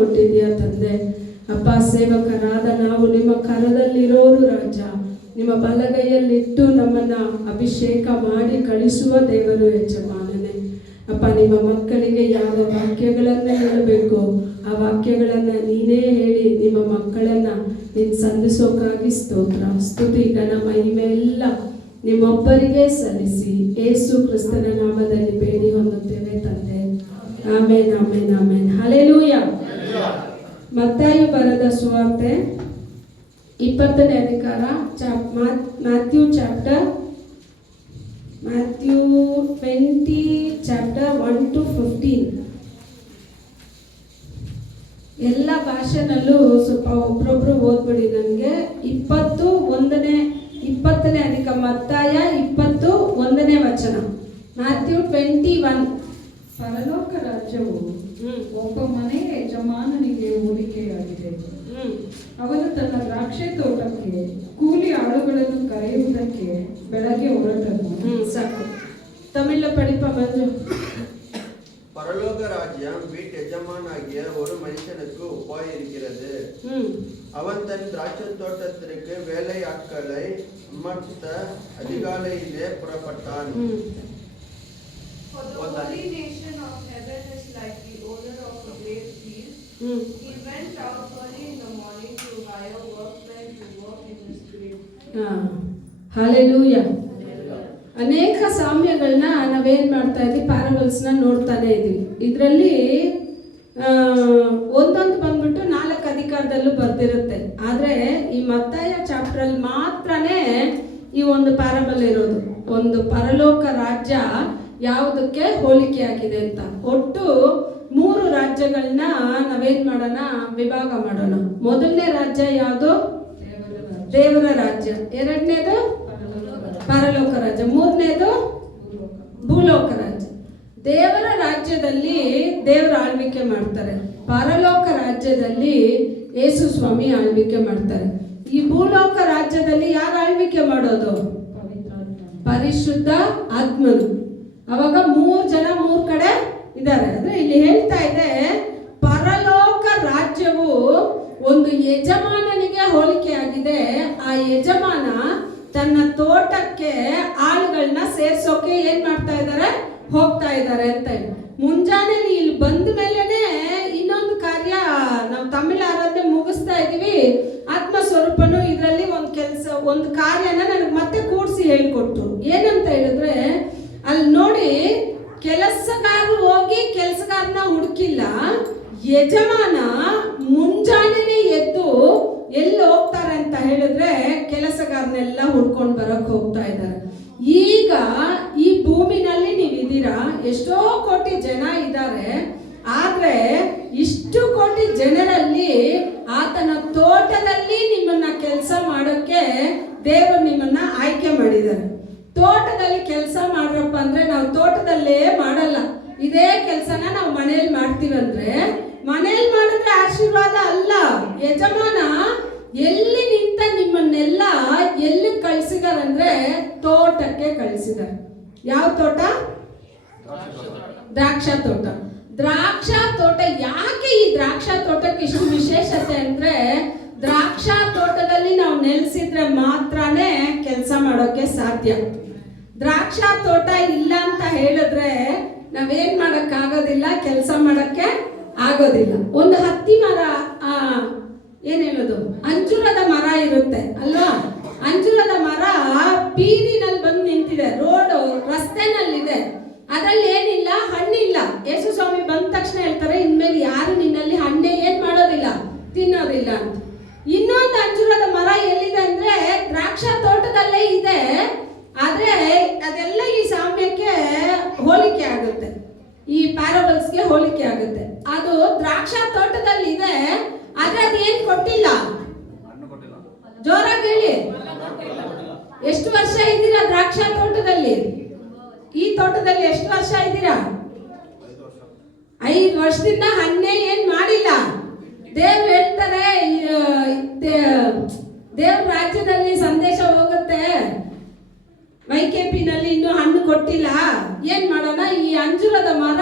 ಕೊಟ್ಟಿದೀಯ ತಂದೆ. ಅಪ್ಪ, ಸೇವಕರಾದ ನಾವು ನಿಮ್ಮ ಕರದಲ್ಲಿರೋರು ರಾಜ, ನಿಮ್ಮ ಬಲಗೈಯಲ್ಲಿಟ್ಟು ನಮ್ಮನ್ನ ಅಭಿಷೇಕ ಮಾಡಿ ಕಳಿಸುವ ದೇವರು ಯಜಮಾನನೇ. ಅಪ್ಪ, ನಿಮ್ಮ ಮಕ್ಕಳಿಗೆ ಯಾವ ವಾಕ್ಯಗಳನ್ನು ಹೇಳಬೇಕು ಆ ವಾಕ್ಯಗಳನ್ನು ನೀನೇ ಹೇಳಿ ನಿಮ್ಮ ಮಕ್ಕಳನ್ನ ನೀನು ಸಂಧಿಸೋಕ್ಕಾಗಿ ಸ್ತೋತ್ರ, ಸ್ತುತಿ, ಘನ, ಮಹಿಮೆ ಎಲ್ಲ ನಿಮ್ಮೊಬ್ಬರಿಗೆ ಸಲ್ಲಿಸಿ ಯೇಸು ಕ್ರಿಸ್ತನ ನಾಮದಲ್ಲಿ ಬೇಡಿ ಹೊಂದುತ್ತೇವೆ ತಂದೆ. ಆಮೇನ್, ಆಮೇನ್, ಆಮೇನ್. ಹಲ್ಲೆಲೂಯ. ಮತ್ತಾಯಿ ಬರೆದ ಸುವಾರ್ತೆ 20ನೇ ಅಧಿಕಾರ, ಮ್ಯಾಥ್ಯೂ 20 ಚಾಪ್ಟರ್ 1 to 15. ಎಲ್ಲ ಭಾಷೆನಲ್ಲೂ ಸ್ವಲ್ಪ ಒಬ್ರೊಬ್ರು ಓದ್ಬಿಡಿ. ನನಗೆ 20ನೇ ಅಧಿಕ ಮತ್ತಾಯ 21ನೇ ವಚನ. ಮ್ಯಾಥ್ಯೂ 21. ಪರಲೋಕ ರಾಜ್ಯವು ಒಬ್ಬ ಮನೆಯ ಯಜಮಾನನಿಗೆ ಹೋಲಿಕೆಯಾಗಿದೆ. ಅವನು ತನ್ನ ದ್ರಾಕ್ಷಿ ತೋಟಕ್ಕೆ ಕೂಲಿ ಆಳುಗಳನ್ನು ಕರೆಯುವುದಕ್ಕೆ ಬೆಳಗ್ಗೆ ಹೊರಟನು. ಸಾಕು. ತಮಿಳ படிப்பா ಮಂಜು. பரலோக ராஜ்யம் வீட்டு எஜமானாகிய ஒரு மனுஷனுக்கு ஒப்பாய் இருக்கிறது. அவன் தன் திராட்சை தோட்டத்திற்கு வேலையாட்களை அமர்த்த அதிகாலையிலே புறப்பட்டான். For the holy nation of heaven is like the owner of a great field. He went out early in the morning to hire workmen to work in his field. Hallelujah. ಅನೇಕ ಸಾಮ್ಯಗಳನ್ನ ನಾವೇನ್ ಮಾಡ್ತಾ ಇದ್ವಿ, ಪ್ಯಾರಬಲ್ಸ್ನ ನೋಡ್ತಾನೆ ಇದೀವಿ. ಇದರಲ್ಲಿ ಒಂದೊಂದು ಬಂದ್ಬಿಟ್ಟು 4 ಅಧಿಕಾರದಲ್ಲೂ ಬರ್ದಿರುತ್ತೆ. ಆದ್ರೆ ಈ ಮತ್ತಾಯ ಚಾಪ್ಟರ್ ಮಾತ್ರನೇ ಈ ಒಂದು ಪ್ಯಾರಬಲ್ ಇರೋದು. ಒಂದು ಪರಲೋಕ ರಾಜ್ಯ ಯಾವುದಕ್ಕೆ ಹೋಲಿಕೆ ಆಗಿದೆ ಅಂತ. ಒಟ್ಟು 3 ರಾಜ್ಯಗಳನ್ನ ನಾವೇನ್ ಮಾಡೋಣ, ವಿಭಾಗ ಮಾಡೋಣ. ಮೊದಲನೇ ರಾಜ್ಯ ಯಾವುದು? ದೇವರ ರಾಜ್ಯ. ಎರಡನೇದು ಪರಲೋಕ ರಾಜ್ಯ. ಮೂರನೇದು ಭೂಲೋಕ ರಾಜ್ಯ. ದೇವರ ರಾಜ್ಯದಲ್ಲಿ ದೇವರ ಆಳ್ವಿಕೆ ಮಾಡ್ತಾರೆ. ಪರಲೋಕ ರಾಜ್ಯದಲ್ಲಿ ಯೇಸು ಸ್ವಾಮಿ ಆಳ್ವಿಕೆ ಮಾಡ್ತಾರೆ. ಈ ಭೂಲೋಕ ರಾಜ್ಯದಲ್ಲಿ ಯಾರು ಆಳ್ವಿಕೆ ಮಾಡೋದು? ಪರಿಶುದ್ಧ ಆತ್ಮನು. ಅವಾಗ 3 ಜನ 3 ಕಡೆ ಇದ್ದಾರೆ. ಅಂದ್ರೆ ಇಲ್ಲಿ ಹೇಳ್ತಾ ಇದೆ, ಪರಲೋಕ ರಾಜ್ಯವು ಒಂದು ಯಜಮಾನನಿಗೆ ಹೋಲಿಕೆ ಆಗಿದೆ. ಆ ಯಜಮಾನ ತನ್ನ ತೋಟಕ್ಕೆ ಆಳುಗಳನ್ನ ಸೇರ್ಸೋಕೆ ಏನ್ ಮಾಡ್ತಾ ಇದ್ದಾರೆ, ಹೋಗ್ತಾ ಇದ್ದಾರೆ ಅಂತ. ಮುಂಜಾನೆ ಇಲ್ಲಿ ಬಂದ ಮೇಲೆನೆ ಇನ್ನೊಂದು ಕಾರ್ಯ, ನಾವು ತಮಿಳು ಆರಾಧನೆ ಮುಗಿಸ್ತಾ ಇದೀವಿ. ಆತ್ಮ ಸ್ವರೂಪನು ಇದರಲ್ಲಿ ಒಂದು ಕಾರ್ಯನ ನನಗೆ ಮತ್ತೆ ಕೂಡಿಸಿ ಹೇಳ್ಕೊಟ್ಟು. ಏನಂತ ಹೇಳಿದ್ರೆ, ಅಲ್ಲಿ ನೋಡಿ, ಕೆಲಸಗಾರರು ಹೋಗಿ ಕೆಲಸಗಾರನ ಹುಡುಕಿಲ್ಲ. ಯಜಮಾನ ಮುಂಜಾನೆ ಎದ್ದು ಎಲ್ಲಿ ಹೋಗ್ತಾರೆ ಅಂತ ಹೇಳಿದ್ರೆ ಕೆಲಸಗಾರನೆಲ್ಲ ಹುಡ್ಕೊಂಡು ಬರಕ್ ಹೋಗ್ತಾ ಇದ್ದಾರೆ. ಈಗ ಈ ಭೂಮಿನಲ್ಲಿ ನೀವಿದ್ದೀರಾ, ಎಷ್ಟೋ ಕೋಟಿ ಜನ ಇದ್ದಾರೆ. ಆದ್ರೆ ಇಷ್ಟು ಕೋಟಿ ಜನರಲ್ಲಿ ಆತನ ತೋಟದಲ್ಲಿ ನಿಮ್ಮನ್ನ ಕೆಲಸ ಮಾಡೋಕ್ಕೆ ದೇವರು ನಿಮ್ಮನ್ನ ಆಯ್ಕೆ ಮಾಡಿದ್ದಾರೆ. ತೋಟದಲ್ಲಿ ಕೆಲಸ ಮಾಡ್ರಪ್ಪ ಅಂದ್ರೆ ನಾವು ತೋಟದಲ್ಲೇ ಮಾಡಲ್ಲ. ಇದೇ ಕೆಲಸನ ನಾವು ಮನೇಲಿ ಮಾಡ್ತೀವಂದ್ರೆ, ಮನೇಲಿ ಮಾಡಿದ್ರೆ ಆಶೀರ್ವಾದ ಅಲ್ಲ. ಯಜಮಾನ ಎಲ್ಲಿ ನಿಂತ ನಿಮ್ಮನ್ನೆಲ್ಲ ಎಲ್ಲಿ ಕಳಿಸಿದಾರಂದ್ರೆ ತೋಟಕ್ಕೆ ಕಳಿಸಿದ್ದಾರೆ. ಯಾವ ತೋಟ? ದ್ರಾಕ್ಷಾ ತೋಟ. ದ್ರಾಕ್ಷಾ ತೋಟ. ಯಾಕೆ ಈ ದ್ರಾಕ್ಷಾ ತೋಟಕ್ಕೆ ಇಷ್ಟು ವಿಶೇಷತೆ ಅಂದ್ರೆ, ದ್ರಾಕ್ಷಾ ತೋಟದಲ್ಲಿ ನಾವು ನೆಲೆಸಿದ್ರೆ ಮಾತ್ರನೇ ಕೆಲಸ ಮಾಡೋಕೆ ಸಾಧ್ಯ. ದ್ರಾಕ್ಷಾ ತೋಟ ಇಲ್ಲ ಅಂತ ಹೇಳಿದ್ರೆ ನಾವೇನ್ ಮಾಡಕ್ ಆಗೋದಿಲ್ಲ, ಕೆಲಸ ಮಾಡಕ್ಕೆ ಆಗೋದಿಲ್ಲ. ಒಂದು ಹತ್ತಿ ಮರ, ಏನ್ ಹೇಳೋದು, ಅಂಜೂರದ ಮರ ಇರುತ್ತೆ ಅಲ್ವಾ? ಅಂಜೂರದ ಮರ ಬೀದಿನಲ್ಲಿ ಬಂದು ನಿಂತಿದೆ, ರಸ್ತೆನಲ್ಲಿದೆ. ಅದ್ರಲ್ಲಿ ಏನಿಲ್ಲ, ಹಣ್ಣಿಲ್ಲ. ಯೇಸು ಸ್ವಾಮಿ ಬಂದ ತಕ್ಷಣ ಹೇಳ್ತಾರೆ, ಇನ್ಮೇಲೆ ಯಾರು ನಿನ್ನಲ್ಲಿ ಹಣ್ಣೆ ಏನ್ ಮಾಡೋದಿಲ್ಲ, ತಿನ್ನೋದಿಲ್ಲ ಅಂತ. ಇನ್ನೊಂದು ಅಂಜೂರದ ಮರ ಎಲ್ಲಿದೆ ಅಂದ್ರೆ ದ್ರಾಕ್ಷಾ ತೋಟದಲ್ಲೇ ಇದೆ. ಆದ್ರೆ ಅದೆಲ್ಲ ಈ ಸಾಮ್ಯಕ್ಕೆ ಹೋಲಿಕೆ ಆಗುತ್ತೆ, ಈ ಪ್ಯಾರಬಲ್ಸ್ಗೆ ಹೋಲಿಕೆ ಆಗುತ್ತೆ. ಅದು ದ್ರಾಕ್ಷಾ ತೋಟದಲ್ಲಿ ಇದೆ, ಆದ್ರೆ ಅದು ಏನ್ ಕೊಟ್ಟಿಲ್ಲ. ಜೋರಾಗಿ ಹೇಳಿ, ಎಷ್ಟು ವರ್ಷ ಇದ್ದೀರಾ ದ್ರಾಕ್ಷಾ ತೋಟದಲ್ಲಿ? ಈ ತೋಟದಲ್ಲಿ ಎಷ್ಟು ವರ್ಷ ಇದ್ದೀರಾ? 5 ವರ್ಷದಿಂದ ಹಣ್ಣೆ ಏನ್ ಮಾಡಿಲ್ಲ. ದೇವ್ರು ಹೇಳ್ತಾರೆ, ದೇವ್ರ ರಾಜ್ಯದಲ್ಲಿ ಸಂದೇಶ ಹೋಗುತ್ತೆ, ವೈಕೆಪಿನಲ್ಲಿ ಇನ್ನೂ ಹಣ್ಣು ಕೊಟ್ಟಿಲ್ಲ, ಏನ್ ಮಾಡೋಣ, ಈ ಅಂಜೂರದ ಮರ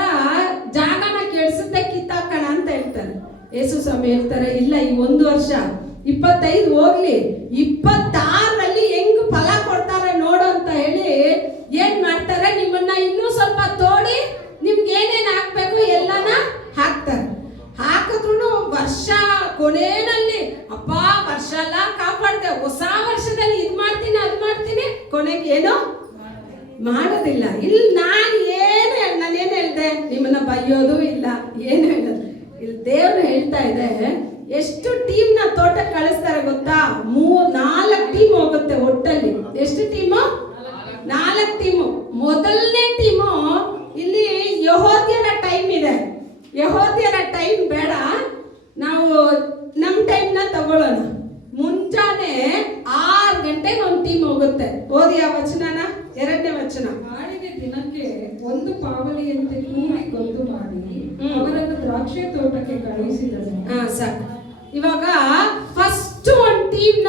ಜಾಗನ ಕೆಡಿಸುತ್ತೆ, ಕಿತ್ತಾಕೋಣ ಅಂತ ಹೇಳ್ತಾರೆ. ಯೇಸು ಸ್ವಾಮಿ ಹೇಳ್ತಾರೆ, ಇಲ್ಲ ಈ 1 ವರ್ಷ 25 ಹೋಗ್ಲಿ, 26ರಲ್ಲಿ ಹೆಂಗ್ ಫಲ ಕೊಡ್ತಾರೆ ನೋಡು ಅಂತ ಹೇಳಿ ಏನ್ ಮಾಡ್ತಾರೆ, ನಿಮ್ಮನ್ನ ಇನ್ನೂ ಸ್ವಲ್ಪ ತೋಡಿ ನಿಮ್ಗೆ ಏನೇನ್ ಹಾಕ್ಬೇಕು ಎಲ್ಲಾನ ಹಾಕ್ತಾರೆ. ಹಾಕಿದ್ರು ವರ್ಷ ಕೊನೆಯಲ್ಲಿ ಅಪ್ಪ ವರ್ಷ ಎಲ್ಲ ಕಾಪಾಡ್ದೆ, ಹೊಸ ವರ್ಷದಲ್ಲಿ ಇದ್ ಮಾಡ್ತೀನಿ ಅದ್ ಮಾಡ್ತೀನಿ, ಕೊನೆಗೆ ಏನೋ ಮಾಡೋದಿಲ್ಲ. ಇಲ್ಲಿ ನಾನೇನ್ ಹೇಳ್ದೆ, ನಿಮ್ಮನ್ನ ಬೈಯೋದು ಇಲ್ಲ, ಏನು ಹೇಳೋದು ಇಲ್ಲಿ. ದೇವ್ರು ಹೇಳ್ತಾ ಇದೆ, ಎಷ್ಟು ಟೀಮ್ ನ ತೋಟಕ್ಕೆ ಕಳಿಸ್ತಾರೆ ಗೊತ್ತಾ? 4 ಟೀಮ್ ಹೋಗುತ್ತೆ ಒಟ್ಟಲ್ಲಿ. ಎಷ್ಟು ಟೀಮು? 4 ಟೀಮು. ಮೊದಲನೇ ಟೀಮು ಇಲ್ಲಿ ಯೆಹೂದ್ಯರ ಟೈಮ್ ಇದೆ. ಯೆಹೂದ್ಯರ ಟೈಮ್ ಬೇಡ, ನಾವು ನಮ್ಮ ಟೈಮ್ನ ತಗೊಳ್ಳೋಣ. ಮುಂಜಾನೆ 6 ಗಂಟೆಗೆ ಒಂದು ಟೀಮ್ ಹೋಗುತ್ತೆ. ಓದಿ ಆ ವಚನನ, 2ನೇ ವಚನ. ಆಳಿಗೆ ದಿನಕ್ಕೆ 1 ಪಾವಲಿಯಂತೆ ಕೂಲಿ ಗೊತ್ತು ಮಾಡಿ ಅವರನ್ನು ದ್ರಾಕ್ಷಿ ತೋಟಕ್ಕೆ ಕಳುಹಿಸಿದನು. ಸಾಕು. ಇವಾಗ ಫಸ್ಟ್ ಒಂದು ಟೀಮ್ನ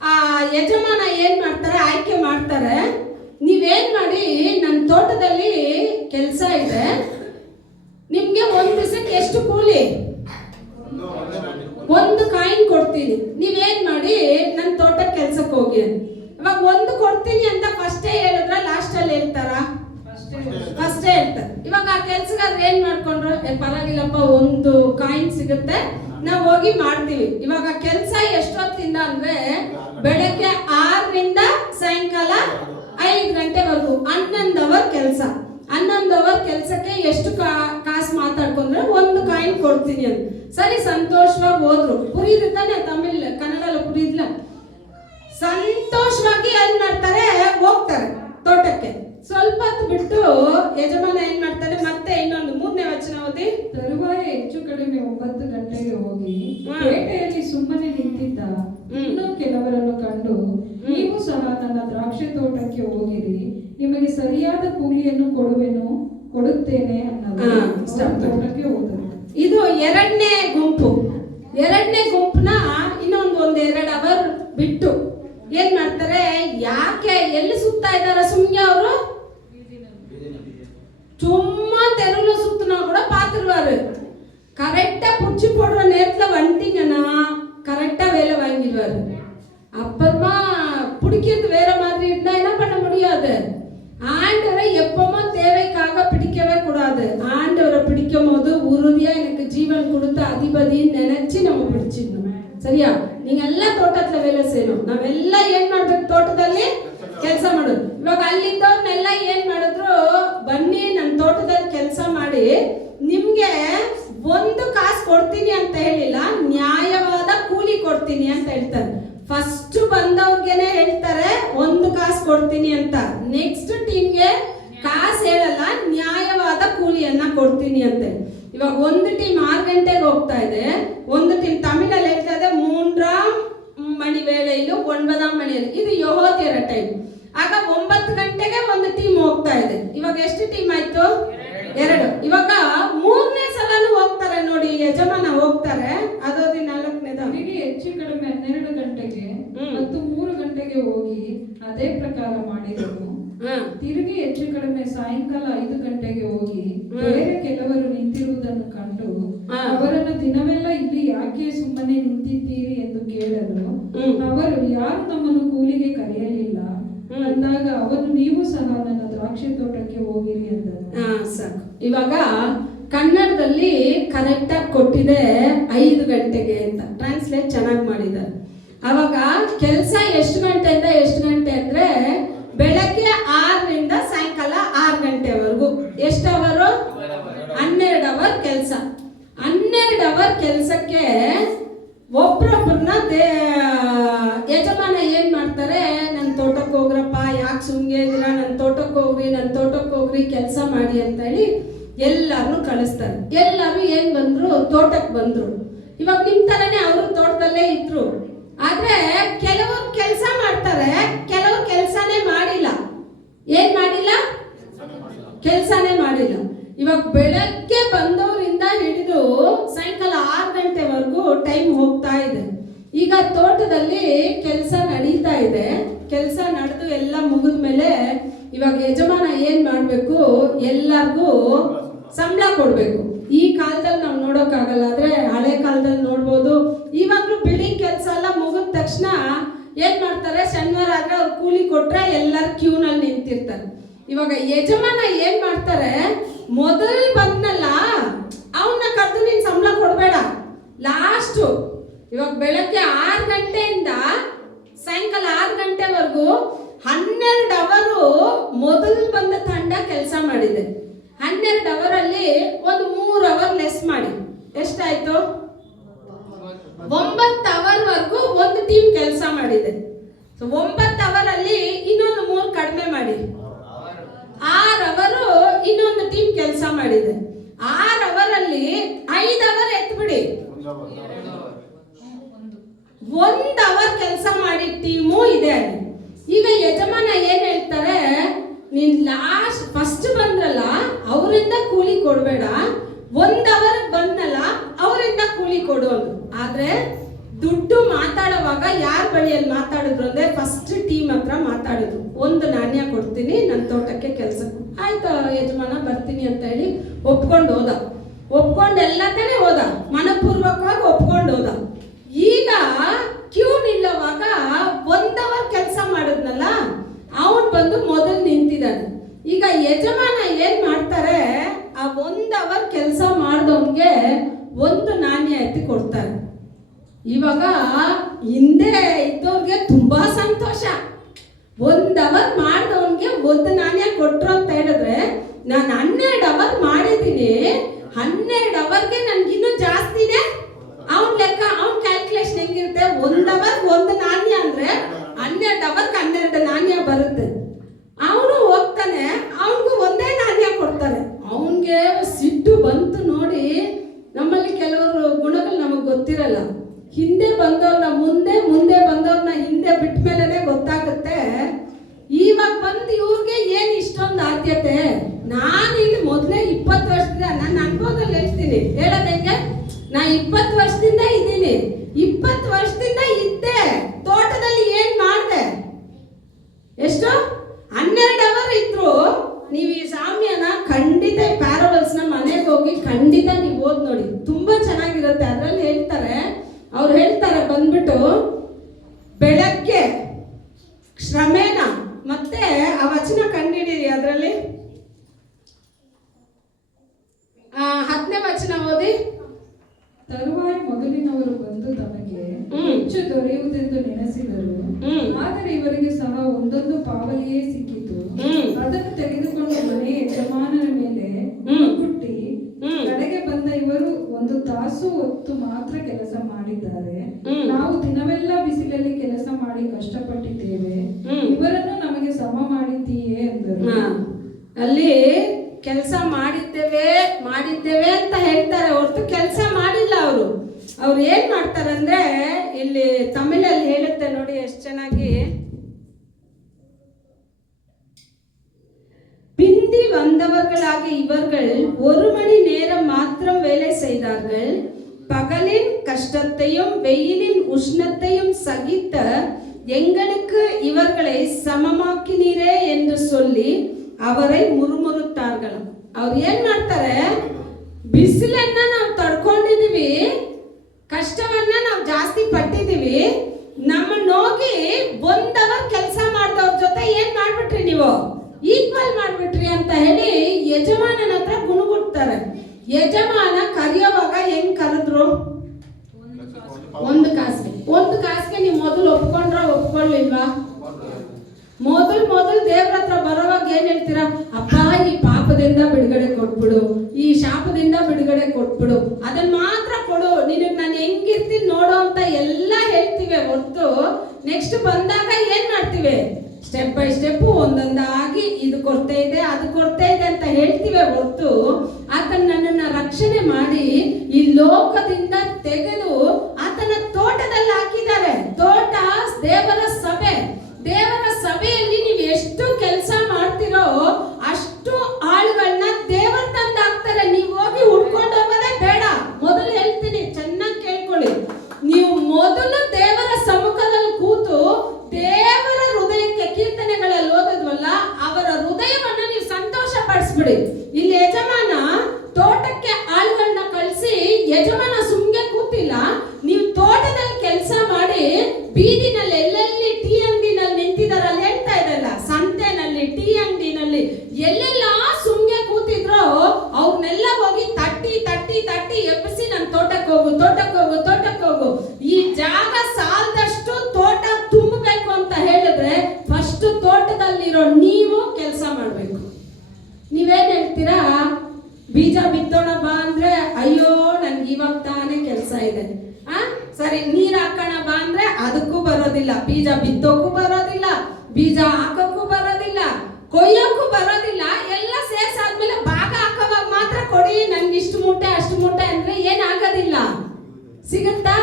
ಆ ಯಜಮಾನ ಏನ್ ಮಾಡ್ತಾರೆ, ಆಯ್ಕೆ ಮಾಡ್ತಾರೆ. ನೀವೇನ್ ಮಾಡಿ, ನನ್ನ ತೋಟದಲ್ಲಿ ಕೆಲಸ ಇದೆ, ನಿಮ್ಗೆ 1 ದಿವಸಕ್ಕೆ ಎಷ್ಟು ಕೂಲಿ? 1 ಕಾಯಿನ್ ಕೊಡ್ತೀನಿ, ನೀವೇನ್ ಮಾಡಿ ನನ್ನ ತೋಟಕ್ಕೆ ಕೆಲ್ಸಕ್ಕೆ ಹೋಗಿ ಅಂತ. ಇವಾಗ 1 ಕೊಡ್ತೀನಿ ಅಂತ ಫಸ್ಟೇ ಹೇಳಿದ್ರ, ಲಾಸ್ಟ್ ಅಲ್ಲಿ ಹೇಳ್ತಾರ? ಫಸ್ಟೇ ಹೇಳ್ತಾರೆ. ಇವಾಗ ಆ ಕೆಲ್ಸಗಾರ ಏನ್ ಮಾಡ್ಕೊಂಡ್ರು, ಪರವಾಗಿಲ್ಲಪ್ಪ 1 ಕಾಯಿನ್ ಸಿಗುತ್ತೆ, ನಾವು ಹೋಗಿ ಮಾಡ್ತೀವಿ. ಇವಾಗ ಕೆಲಸ ಎಷ್ಟೊತ್ತಿಂದ ಅಂದ್ರೆ ಬೆಳಗ್ಗೆ 6ರಿಂದ ಸಾಯಂಕಾಲ 5 ಗಂಟೆವರೆಗೂ 11 ಅವರ್ ಕೆಲಸ. 11 ಅವರ್ ಕೆಲಸಕ್ಕೆ ಎಷ್ಟು ಕಾಸು ಮಾತಾಡ್ಕೊಂಡ್ರೆ 1 ಕಾಯಿನ್ ಕೊಡ್ತೀನಿ ಅಂತ. ಸರಿ, ಸಂತೋಷವಾಗಿ ಹೋದ್ರು. ಪುರಿತಾನೆ, ತಮಿಳ್ ಕನ್ನಡ ಪುರಿದ್ಲ. ಸಂತೋಷವಾಗಿ ಏನ್ ಮಾಡ್ತಾರೆ, ಹೋಗ್ತಾರೆ ತೋಟಕ್ಕೆ. ಸ್ವಲ್ಪ ಹೊತ್ತು ಬಿಟ್ಟು ಯಜಮಾನ ಏನ್ ಮಾಡ್ತಾರೆ, ಮತ್ತೆ ಇನ್ನೊಂದು 3ನೇ ವಚನ ಓದಿ. ತರುವಾಯ ಹೆಚ್ಚು ಕಡಿಮೆ 9 ಗಂಟೆಗೆ ಹೋಗಿ ಪೇಟೆಯಲ್ಲಿ ಸುಮ್ಮನೆ ನಿಂತಿದ್ದ ಇನ್ನೂ ಕೆಲವರನ್ನು ಕಂಡು, ನೀವು ಸಹ ನನ್ನ ದ್ರಾಕ್ಷಿ ತೋಟಕ್ಕೆ ಹೋಗಿರಿ, ನಿಮಗೆ ಸರಿಯಾದ ಕೂಲಿಯನ್ನು ಕೊಡುತ್ತೇನೆ ಅನ್ನೋದು. ತೋಟಕ್ಕೆ ಹೋದರು. ಇದು 2ನೇ ಗುಂಪು. 2ನೇ ಗುಂಪನ್ನ ಇನ್ನೊಂದು 2 ಅವರ್ ಬಿಟ್ಟು ಏನ್ ಮಾಡ್ತಾರೆ, ಯಾಕೆ ಎಲ್ಲಿ ಸುತ್ತಾ ಇದಾರ ಸುಮ್ನೆ ಅವರು? சும்மா தெருவில் சுத்தினா கூட பார்த்துருவாரு. கரெக்டா புடிச்சு போடுற நேரத்துல வந்துட்டீங்கன்னா கரெக்டா வேலை வாங்கிடுவாரு. அப்புறமா பிடிக்கிறது வேற மாதிரி இருந்தா என்ன பண்ண முடியாது. ஆண்டவரை எப்பவுமே தேவைக்காக பிடிக்கவே கூடாது. ஆண்டவரை பிடிக்கும் போது உறுதியா எனக்கு ஜீவன் கொடுத்த அதிபதின்னு நினைச்சு நம்ம பிடிச்சிடணும். ಸರಿಯಾ? ನೀವೆಲ್ಲ ತೋಟದಲ್ಲಿ ವೇಲೆ ಸೇರೋದು, ನಾವೆಲ್ಲ ಏನ್ ಮಾಡ್ಬೇಕು, ತೋಟದಲ್ಲಿ ಕೆಲಸ ಮಾಡೋದು. ಇವಾಗ ಅಲ್ಲಿದ್ದವ್ರನ್ನೆಲ್ಲ ಏನ್ ಮಾಡಿದ್ರು, ಬನ್ನಿ ನನ್ನ ತೋಟದಲ್ಲಿ ಕೆಲಸ ಮಾಡಿ, ನಿಮ್ಗೆ 1 ಕಾಸು ಕೊಡ್ತೀನಿ ಅಂತ ಹೇಳಿಲ್ಲ, ನ್ಯಾಯವಾದ ಕೂಲಿ ಕೊಡ್ತೀನಿ ಅಂತ ಹೇಳ್ತಾರೆ. ಫಸ್ಟ್ ಬಂದವ್ರಿಗೆನೆ ಹೇಳ್ತಾರೆ 1 ಕಾಸು ಕೊಡ್ತೀನಿ ಅಂತ. ನೆಕ್ಸ್ಟ್ ಟೀಮ್ಗೆ ಕಾಸು ಹೇಳಲ್ಲ, ನ್ಯಾಯವಾದ ಕೂಲಿಯನ್ನ ಕೊಡ್ತೀನಿ ಅಂತ. ಇವಾಗ 1 ಟೀಮ್ 6 ಗಂಟೆಗೆ ಹೋಗ್ತಾ ಇದೆ, 1 ಟೀಮ್ ತಮಿಳಲ್ಲಿ ಹೇಳ್ತಾ ಇದೆ 3 ಮಣಿ ವೇಳೆಯಲ್ಲೂ 9 ಮಣಿಯಲ್ಲಿ. ಇದು ಯೆಹೂದ್ಯರ ಟೈಮ್. ಆಗ 9 ಗಂಟೆಗೆ 1 ಟೀಮ್ ಹೋಗ್ತಾ ಇದೆ. ಇವಾಗ ಎಷ್ಟು ಟೀಮ್ ಆಯ್ತು? 2. ಇವಾಗ 3ನೇ ಸಲನೂ ಹೋಗ್ತಾರೆ ನೋಡಿ, ಯಜಮಾನ ಹೋಗ್ತಾರೆ. ಅದೋದಿ 4ನೇದ ತಿರುಗಿ ಹೆಚ್ಚು ಕಡಿಮೆ 12 ಗಂಟೆಗೆ ಮತ್ತು 3 ಗಂಟೆಗೆ ಹೋಗಿ ಅದೇ ಪ್ರಕಾರ ಮಾಡಿದನು. ತಿರುಗಿ ಹೆಚ್ಚು ಕಡಿಮೆ ಸಾಯಂಕಾಲ 5 ಗಂಟೆಗೆ ಹೋಗಿ ಬೇರೆ ಕೆಲವರು ನಿಂತಿರುವುದನ್ನು ಕಂಡು ಅವರನ್ನು ದಿನವೆಲ್ಲ ಇಲ್ಲಿ ಯಾಕೆ ಸುಮ್ಮನೆ ನಿಂತಿದ್ದೀರಿ ಎಂದು ಕೇಳಲು, ಅವರು ಯಾರು ನಮ್ಮನ್ನು ಕೂಲಿಗೆ ಕರೆಯಲಿಲ್ಲ ಅಂದಾಗ ಅವನು, ನೀವು ಸಹ ನನ್ನ ದ್ರಾಕ್ಷಿ ತೋಟಕ್ಕೆ ಹೋಗಿರಿ ಎಂದರು. ಸಾಕು. ಇವಾಗ ಕನ್ನಡದಲ್ಲಿ ಕರೆಕ್ಟ್ ಆಗಿ ಕೊಟ್ಟಿದೆ 5 ಗಂಟೆಗೆ ಅಂತ, ಟ್ರಾನ್ಸ್ಲೇಟ್ ಚೆನ್ನಾಗಿ ಮಾಡಿದ್ದಾರೆ. ಅವಾಗ ಕೆಲಸ ಎಷ್ಟು ಗಂಟೆಯಿಂದ ಎಷ್ಟು ಗಂಟೆ ಅಂದ್ರೆ ಬೆಳಗ್ಗೆ 6ರಿಂದ ಸಾಯಂಕಾಲ 6 ಗಂಟೆವರೆಗೂ. ಎಷ್ಟು ಅವರು? 12 ಅವರ್ ಕೆಲಸ. 12 ಅವರ್ ಕೆಲಸಕ್ಕೆ ಒಬ್ರೊಬ್ಬರನ್ನ ಯಜಮಾನ ಏನ್ ಮಾಡ್ತಾರೆ, ನನ್ನ ತೋಟಕ್ಕೆ ಹೋಗ್ರಪ್ಪ, ಯಾಕೆ ಸುಮ್ಗೆ ಇದ್ದೀರಾ, ನನ್ನ ತೋಟಕ್ಕೆ ಹೋಗ್ರಿ, ನನ್ನ ತೋಟಕ್ಕೆ ಹೋಗ್ರಿ, ಕೆಲಸ ಮಾಡಿ ಅಂತ ಹೇಳಿ ಎಲ್ಲಾರನ್ನು ಕಳಿಸ್ತಾರೆ. ಎಲ್ಲರೂ ಏನ್ ಬಂದ್ರು, ತೋಟಕ್ಕೆ ಬಂದ್ರು. ಇವಾಗ ನಿಮ್ ತರನೇ ಅವರು ತೋಟದಲ್ಲೇ ಇದ್ರು. ಆದ್ರೆ ಕೆಲವರು ಕೆಲಸ ಮಾಡ್ತಾರೆ, ಕೆಲವರು ಕೆಲಸನೇ ಮಾಡಿಲ್ಲ. ಏನ್ ಮಾಡಿಲ್ಲ? ಕೆಲಸನೇ ಮಾಡಿಲ್ಲ. ಇವಾಗ ಬೆಳಗ್ಗೆ ಬಂದವರಿಂದ ಹಿಡಿದು ಸಾಯಂಕಾಲ 6 ಗಂಟೆವರೆಗೂ ಟೈಮ್ ಹೋಗ್ತಾ ಇದೆ. ಈಗ ತೋಟದಲ್ಲಿ ಕೆಲಸ ನಡೀತಾ ಇದೆ. ಕೆಲಸ ನಡೆದು ಎಲ್ಲ ಮುಗಿದ ಮೇಲೆ ಇವಾಗ ಯಜಮಾನ ಏನ್ ಮಾಡ್ಬೇಕು, ಎಲ್ಲರಿಗೂ ಸಂಬಳ ಕೊಡ್ಬೇಕು. ಈ ಕಾಲದಲ್ಲಿ ನಾವು ನೋಡೋಕ್ಕಾಗಲ್ಲ, ಆದರೆ ಹಳೆ ಕಾಲದಲ್ಲಿ ನೋಡ್ಬೋದು. ಇವಾಗಲೂ ಬಿಲ್ಡಿಂಗ್ ಕೆಲಸ ಎಲ್ಲ ಮುಗಿದ ತಕ್ಷಣ ಏನು ಮಾಡ್ತಾರೆ, ಶನಿವಾರ ಆದರೆ ಅವ್ರು ಕೂಲಿ ಕೊಟ್ಟರೆ ಎಲ್ಲರೂ ಕ್ಯೂನಲ್ಲಿ ನಿಂತಿರ್ತಾರೆ. ಇವಾಗ ಯಜಮಾನ ಏನು ಮಾಡ್ತಾರೆ, ಮೊದಲು ಬಂದ್ನಲ್ಲ ಅವನ್ನ ಕರೆದು ನೀನು ಸಂಬಳ ಕೊಡಬೇಡ, ಲಾಸ್ಟು ಇವಾಗ ಬೆಳಗ್ಗೆ 6 ಗಂಟೆಯಿಂದ ಸಾಯಂಕಾಲ 6 ಗಂಟೆವರೆಗೂ 12 ಅವರು ಮೊದಲು ಬಂದ ತಂಡ ಕೆಲಸ ಮಾಡಿದೆ. 12 ಅವರಲ್ಲಿ ಒಂದು 3 ಅವರ್ ಲೆಸ್ ಮಾಡಿ ಎಷ್ಟಾಯ್ತು, 9 ಅವರ್ವರೆಗೂ ಒಂದು ಟೀಮ್ ಕೆಲಸ ಮಾಡಿದೆ. ಸೊ 9 ಅವರಲ್ಲಿ ಇನ್ನೊಂದು 3 ಕಡಿಮೆ ಮಾಡಿ 6 ಅವರು ಇನ್ನೊಂದು ಟೀಮ್ ಕೆಲಸ ಮಾಡಿದೆ. 6 ಅವರಲ್ಲಿ 5 ಅವರ್ ಎತ್ಬಿಡಿ, 1 ಅವರ್ ಕೆಲಸ ಮಾಡಿ ಟೀಮು ಇದೆ. ಈಗ ಯಜಮಾನ ಏನ್ ಹೇಳ್ತಾರೆ, ನೀನ್ ಲಾಸ್ಟ್ ಫಸ್ಟ್ ಬಂದ್ರಲ್ಲ ಅವರಿಂದ ಕೂಲಿ ಕೊಡಬೇಡ, 1 ಅವರ್ ಬಂದಲ್ಲ ಅವರಿಂದ ಕೂಲಿ ಕೊಡೋದು. ಆದ್ರೆ ದುಡ್ಡು ಮಾತಾಡುವಾಗ ಯಾರ ಬಳಿಯಲ್ಲಿ ಮಾತಾಡಿದ್ರು ಅಂದ್ರೆ ಫಸ್ಟ್ ಟೀಮ್ ಹತ್ರ ಮಾತಾಡಿದ್ರು. 1 ನಾಣ್ಯ ಕೊಡ್ತೀನಿ ನನ್ನ ತೋಟಕ್ಕೆ ಕೆಲಸ. ಆಯ್ತು ಯಜಮಾನ ಬರ್ತೀನಿ ಅಂತ ಹೇಳಿ ಒಪ್ಕೊಂಡು ಹೋದ. ಒಪ್ಕೊಂಡು ಎಲ್ಲ ತಾನೇ ಹೋದ, ಮನಪೂರ್ವಕವಾಗಿ ಒಪ್ಕೊಂಡು ಹೋದ. ಈಗ ಕ್ಯೂ ನಿಲ್ಲುವಾಗ 1 ಅವರ್ ಕೆಲಸ ಮಾಡಿದ್ನಲ್ಲ ಅವನು ಬಂದು ಮೊದಲು ನಿಂತಿದ್ದಾನೆ. ಈಗ ಯಜಮಾನ ಏನ್ ಮಾಡ್ತಾರೆ, ಆ 1 ಅವರ್ ಕೆಲಸ ಮಾಡಿದವನ್ಗೆ 1 ನಾಣ್ಯ ಎತ್ತಿ ಕೊಡ್ತಾರೆ. ಇವಾಗ ಹಿಂದೆ ಇದ್ದವ್ರಿಗೆ ತುಂಬಾ ಸಂತೋಷ. 1 ಅವರ್ ಮಾಡಿದವನ್ಗೆ 1 ನಾಣ್ಯ ಕೊಟ್ರು ಅಂತ ಹೇಳಿದ್ರೆ, ನಾನು 12 ಅವರ್ ಮಾಡಿದ್ದೀನಿ, 12 ಅವರ್ಗೆ ನನ್ಗಿನ್ನೂ ಜಾಸ್ತಿನೇ. ಅವನ್ ಲೆಕ್ಕ, ಅವನ್ ಕ್ಯಾಲ್ಕುಲೇಷನ್ ಹೆಂಗಿರುತ್ತೆ, 1 ಅವರ್ 1 ನಾಣ್ಯ ಅಂದ್ರೆ 12 ಅವರ್ಗೆ 12 ನಾಣ್ಯ ಬರುತ್ತೆ. ಅವನು ಹೋಗ್ತಾನೆ, ಅವನಿಗೂ 1 ನಾಣ್ಯ ಕೊಡ್ತಾರೆ. ಅವನ್ಗೆ ಸಿಟ್ಟು ಬಂತು ನೋಡಿ. ನಮ್ಮಲ್ಲಿ ಕೆಲವರು ಗುಣಗಳು ನಮಗೆ ಗೊತ್ತಿರಲ್ಲ. ಹಿಂದೆ ಬಂದವ್ರನ್ನ ಮುಂದೆ, ಮುಂದೆ ಬಂದವ್ರನ್ನ ಹಿಂದೆ ಬಿಟ್ಟ ಮೇಲೆನೆ ಗೊತ್ತಾಗುತ್ತೆ. ಇವಾಗ ಬಂದು ಇವ್ರಿಗೆ ಏನ್ ಇಷ್ಟೊಂದು ಆದ್ಯತೆ. ನಾನು ಇಲ್ಲಿ ಮೊದಲೇ 20 ವರ್ಷದಿಂದ ನನ್ನ ಅನುಭವದಲ್ಲಿ ಹೇಳ್ತೀನಿ, ಹೇಳೋದಂಗೆ ನಾ 20 ವರ್ಷದಿಂದ ಇದ್ದೀನಿ. 20 ವರ್ಷದಿಂದ ಇದ್ದೆ ತೋಟದಲ್ಲಿ. ಏನ್ ಮಾಡಿದೆ, ಎಷ್ಟು 12 ಅವರ್ ಇದ್ರು. ನೀವು ಈ ಸಾಮ್ಯನ ಖಂಡಿತ ಪ್ಯಾರಬಲ್ಸ್ ನ ಮನೆಗೆ ಹೋಗಿ ಖಂಡಿತ ನೀವು ಓದ್ ನೋಡಿ, ತುಂಬಾ ಚೆನ್ನಾಗಿರುತ್ತೆ. ಅದ್ರಲ್ಲಿ ಹೇಳ್ತಾರೆ, ಅವ್ರು ಹೇಳ್ತಾರೆ ಬಂದ್ಬಿಟ್ಟು ಬೆಳಗ್ಗೆ ಶ್ರಮೇನ, ಮತ್ತೆ ಆ ವಚನ ಕಂಡಿಡೀರಿ. ಅದರಲ್ಲಿ 10ನೇ ವಚನ ಓದಿ. ತರುವಾಯ ಮೊದಲಿನವರು ಬಂದು ತಮಗೆ ಹೆಚ್ಚು ದೊರೆಯುವುದೆಂದು ನೆನೆಸಿದರು, ಆದರೆ ಇವರಿಗೆ ಸಹ ಒಂದೊಂದು ಪಾವಲಿಯೇ ಸಿಕ್ಕಿತು. ಅದನ್ನು ತೆಗೆದುಕೊಂಡು ಮನೆ ಯಜಮಾನರ ಮೇಲೆ ಕುಟ್ಟಿ, ಕಡೆಗೆ ಬಂದ ಇವರು 1 ತಾಸು ಹೊತ್ತು ಮಾತ್ರ ಕೆಲಸ ಮಾಡಿದ್ದಾರೆ. ನಾವು ದಿನವೆಲ್ಲ ಬಿಸಿಲಲ್ಲಿ ಕೆಲಸ ಮಾಡಿ ಕಷ್ಟಪಟ್ಟಿದ್ದೇವೆ, ಇವರನ್ನು ನಮಗೆ ಸಮ ಮಾಡಿದ್ದೀಯೇ ಎಂದರು. ಅಲ್ಲಿ ಕೆಲಸ ಮಾಡಿದ್ದೇವೆ ಅಂತ ಹೇಳ್ತಾರೆ ಹೊರತು ಕೆಲಸ ಮಾಡಿಲ್ಲ ಅವರು. ಅವ್ರು ಏನ್ ಮಾಡ್ತಾರೆ ಅಂದ್ರೆ, ಇಲ್ಲಿ ತಮಿಳಲ್ಲಿ ಹೇಳುತ್ತೆ ನೋಡಿ ಎಷ್ಟು ಚೆನ್ನಾಗಿ. பிந்தி வந்தவர்களாக இவர்கள் 1 மணி நேரம் மாத்திரம் வேலை செய்தார்கள். பகலின் கஷ்டத்தையும் வெயிலின் உஷ்ணத்தையும் சகித்த எங்களுக்கு இவர்களை சமமாக்கினீரே என்று சொல்லி ಅವರೇ ಮುರುಮುರುತ್ತಾರ್ಗಳು. ಅವ್ರು ಏನ್ ಮಾಡ್ತಾರೆ, ಬಿಸಿಲನ್ನ ನಾವು ತಡ್ಕೊಂಡಿದೀವಿ, ಕಷ್ಟವನ್ನ ನಾವು ಜಾಸ್ತಿ ಪಟ್ಟಿದೀವಿ, ನಮ್ಮನ್ನ ಹೋಗಿ 1 ಅವರ್ ಕೆಲಸ ಮಾಡಿದವ್ರ ಜೊತೆ ಏನ್ ಮಾಡ್ಬಿಟ್ರಿ, ನೀವು ಈಕ್ವಲ್ ಮಾಡ್ಬಿಟ್ರಿ ಅಂತ ಹೇಳಿ ಯಜಮಾನನ ಹತ್ರ ಗುಣಗುಡ್ತಾರೆ. ಯಜಮಾನ ಕರೆಯೋವಾಗ ಹೆಂಗ್ ಕರೆದ್ರು, 1 ಕಾಸಿಗೆ ನೀವು ಮೊದಲು ಒಪ್ಕೊಳ್ಳಿಲ್ವಾ? ಮೊದಲು ದೇವ್ರ ಹತ್ರ ಬರೋವಾಗ ಏನ್ ಹೇಳ್ತೀರಾ, ಅಪ್ಪ ಈ ಪಾಪದಿಂದ ಬಿಡುಗಡೆ ಕೊಟ್ಬಿಡು, ಈ ಶಾಪದಿಂದ ಬಿಡುಗಡೆ ಕೊಟ್ಬಿಡು, ಅದನ್ನ ಮಾತ್ರ ಕೊಡು, ನಿನಗೆ ನಾನು ಹೆಂಗಿರ್ತೀನಿ ನೋಡು ಅಂತ ಎಲ್ಲ ಹೇಳ್ತೀವಿ ಹೊರತು ನೆಕ್ಸ್ಟ್ ಬಂದಾಗ ಏನ್ ಮಾಡ್ತೀವಿ, ಸ್ಟೆಪ್ ಬೈ ಸ್ಟೆಪ್ ಒಂದೊಂದಾಗಿ ಇದು ಕೊರತೆ ಇದೆ ಅದು ಕೊರತೆ ಇದೆ ಅಂತ ಹೇಳ್ತೀವಿ ಹೊರತು ಆತನ ನನ್ನನ್ನ ರಕ್ಷಣೆ ಮಾಡಿ ಈ ಲೋಕದಿಂದ ತೆಗೆದು ಆತನ ತೋಟದಲ್ಲಿ ಹಾಕಿದ್ದಾರೆ. ತೋಟ ದೇವರ ಸಭೆ. ದೇವರ ಸಭೆಯಲ್ಲಿ ನೀವು ಎಷ್ಟು ಕೆಲಸ ಮಾಡ್ತಿರೋ ಅಷ್ಟು ಆಳುಗಳನ್ನ ದೇವರು ತಂದು ಹಾಕ್ತಾರೆ. ನೀವು ಹೋಗಿ ಹುಡ್ಕೊಂಡು ಹೋಗೋದೇ ಬೇಡ. ಮೊದಲು ಹೇಳ್ತೀನಿ, ಚೆನ್ನಾಗಿ ಕೇಳ್ಕೊಳ್ಳಿ. ನೀವು ಮೊದಲು ದೇವರ ಸಮ್ಮುಖದಲ್ಲಿ ಕೂತು ದೇವರ ಹೃದಯಕ್ಕೆ ಕೀರ್ತನೆಗಳಲ್ಲಿ ಓದೋದ್ವಲ್ಲ, ಅವರ ಹೃದಯವನ್ನ ನೀವು ಸಂತೋಷ ಪಡಿಸ್ಬಿಡಿ. ಇಲ್ಲಿ ಯಜಮಾನ ತೋಟಕ್ಕೆ ಆಳುಗಳನ್ನ ಯಜಮಾನ ಸುಮ್ಗೆ ಕೂತಿಲ್ಲ. ನೀವು ತೋಟದಲ್ಲಿ ಕೆಲಸ ಮಾಡಿ ಬೀದಿನಲ್ಲಿ ಎಲ್ಲೆಲ್ಲಿ ಟೀ ಅಂಗಡಿನಲ್ಲಿ ನಿಂತಿದಾರಲ್ಲ, ಹೇಳ್ತಾ ಇದ್ದಲ್ಲ, ಸಂತೆನಲ್ಲಿ, ಟೀ ಅಂಗಡಿನಲ್ಲಿ ಎಲ್ಲೆಲ್ಲ ಸುಮ್ಗೆ ಕೂತಿದ್ರು ಅವ್ರನ್ನೆಲ್ಲ ಹೋಗಿ ತಟ್ಟಿ ತಟ್ಟಿ ತಟ್ಟಿ ಎಬ್ಬಿಸಿ ನನ್ನ ತೋಟಕ್ಕೆ ಹೋಗು, ತೋಟಕ್ಕೆ ಹೋಗು, ತೋಟಕ್ಕೆ ಹೋಗು. ಈ ಜಾಗ ಸಾಲದಷ್ಟು ತೋಟ ತುಂಬಬೇಕು ಅಂತ ಹೇಳಿದ್ರೆ ಫಸ್ಟ್ ತೋಟದಲ್ಲಿರೋ ನೀವು ಕೆಲಸ ಮಾಡಬೇಕು. ನೀವೇನ್ ಹೇಳ್ತೀರಾ? ಬೀಜ ಬಿತ್ತೋಣ ಬಾ ಅಂದ್ರೆ ಅಯ್ಯೋ ನನ್ಗೆ ಇವಾಗ ತಾನೇ ಕೆಲಸ ಇದೆ. ಸರಿ, ನೀರ್ ಹಾಕೋಣ ಬಾ ಅಂದ್ರೆ ಅದಕ್ಕೂ ಬರೋದಿಲ್ಲ, ಬೀಜ ಬಿತ್ತೋಕ್ಕೂ ಬರೋದಿಲ್ಲ, ಬೀಜ ಹಾಕೋಕ್ಕೂ ಬರೋದಿಲ್ಲ, ಕೊಯ್ಯೋಕ್ಕೂ ಬರೋದಿಲ್ಲ. ಎಲ್ಲ ಸೇರ್ಸಾದ್ಮೇಲೆ ಭಾಗ ಹಾಕೋವಾಗ ಮಾತ್ರ ಕೊಡಿ ನನ್ಗೆ ಇಷ್ಟು ಮೂಟೆ ಅಷ್ಟು ಮೂಟೆ ಅಂದ್ರೆ ಏನಾಗೋದಿಲ್ಲ. ಸಿಗುತ್ತಾ?